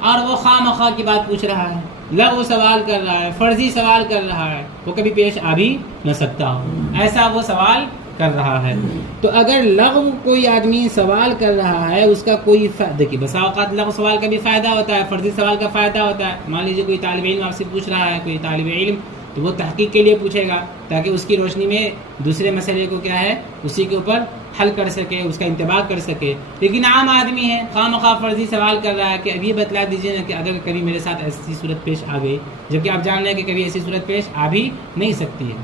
اور وہ خواہ مخواہ کی بات پوچھ رہا ہے، لغو سوال کر رہا ہے، فرضی سوال کر رہا ہے، وہ کبھی پیش آ بھی نہ سکتا ہو، ایسا وہ سوال کر رہا ہے۔ تو اگر لغو کوئی آدمی سوال کر رہا ہے اس کا کوئی فائدہ کی، بسا اوقات لغو سوال کا بھی فائدہ ہوتا ہے، فرضی سوال کا فائدہ ہوتا ہے۔ مان لیجیے کوئی طالب علم آپ سے پوچھ رہا ہے، کوئی طالب علم، تو وہ تحقیق کے لیے پوچھے گا تاکہ اس کی روشنی میں دوسرے مسئلے کو کیا ہے اسی کے اوپر حل کر سکے، اس کا انتباہ کر سکے۔ لیکن عام آدمی ہے، خواہ مخواہ فرضی سوال کر رہا ہے کہ اب یہ بتلا دیجیے نا کہ اگر کبھی میرے ساتھ ایسی صورت پیش آ گئی، جبکہ آپ جان رہے ہیں کہ کبھی ایسی صورت پیش آ بھی نہیں سکتی ہے،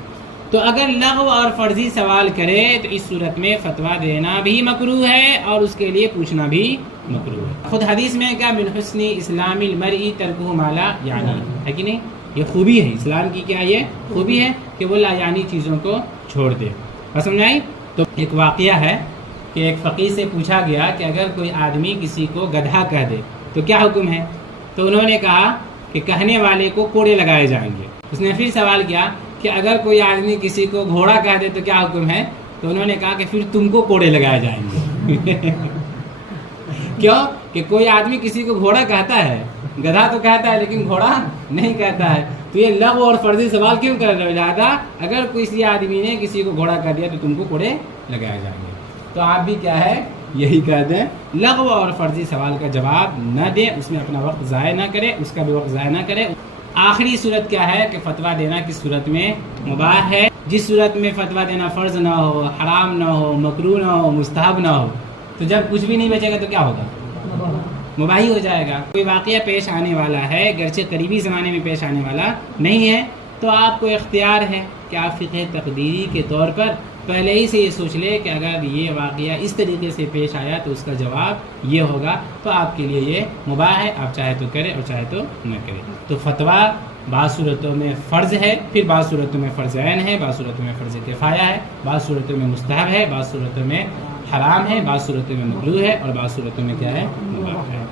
تو اگر لغو اور فرضی سوال کرے تو اس صورت میں فتویٰ دینا بھی مکروہ ہے اور اس کے لیے پوچھنا بھی مکروہ ہے۔ خود حدیث میں کیا من حسن اسلام المرء ترکہ ما لا یعنی، ہے کہ نہیں؟ یہ خوبی ہے اسلام کی، کیا یہ خوبی ہے کہ وہ لا یعنی چیزوں کو چھوڑ دے۔ سمجھ آئی؟ تو ایک واقعہ ہے کہ ایک فقیہ سے پوچھا گیا کہ اگر کوئی آدمی کسی کو گدھا کہہ دے تو کیا حکم ہے؟ تو انہوں نے کہا کہ کہنے والے کو کوڑے لگائے جائیں گے۔ اس نے پھر سوال کیا کہ اگر کوئی آدمی کسی کو گھوڑا کہہ دے تو کیا حکم ہے؟ تو انہوں نے کہا کہ پھر تم کو کوڑے لگائے جائیں گے کیوں کہ کوئی آدمی کسی کو گھوڑا کہتا ہے، گدھا تو کہتا ہے لیکن گھوڑا نہیں کہتا ہے، تو یہ لغو اور فرضی سوال کیوں کر رہے ہو؟ لہٰذا اگر کسی آدمی نے کسی کو گھوڑا کہہ دیا تو تم کو کوڑے لگائے جائیں گے۔ تو آپ بھی کیا ہے یہی کہہ دیں، لغو اور فرضی سوال کا جواب نہ دیں، اس میں اپنا وقت ضائع نہ کرے، اس کا بھی وقت ضائع نہ کرے۔ آخری صورت کیا ہے کہ فتویٰ دینا کس صورت میں مباح ہے؟ جس صورت میں فتویٰ دینا فرض نہ ہو، حرام نہ ہو، مکروہ نہ ہو، مستحب نہ ہو۔ تو جب کچھ بھی نہیں بچے گا تو کیا ہوگا؟ مباحی ہو جائے گا۔ کوئی واقعہ پیش آنے والا ہے، گرچہ قریبی زمانے میں پیش آنے والا نہیں ہے، تو آپ کو اختیار ہے کہ آپ فقہ تقدیری کے طور پر پہلے ہی سے یہ سوچ لے کہ اگر یہ واقعہ اس طریقے سے پیش آیا تو اس کا جواب یہ ہوگا، تو آپ کے لیے یہ مباح ہے، آپ چاہے تو کریں اور چاہے تو نہ کریں۔ تو فتویٰ بعض صورتوں میں فرض ہے، پھر بعض صورتوں میں فرض عین ہے، بعض صورتوں میں فرض کفایہ ہے، بعض صورتوں میں مستحب ہے، بعض صورتوں میں حرام ہے، بعض صورتوں میں مکروہ ہے، اور بعض صورتوں میں کیا ہے؟ مباح ہے۔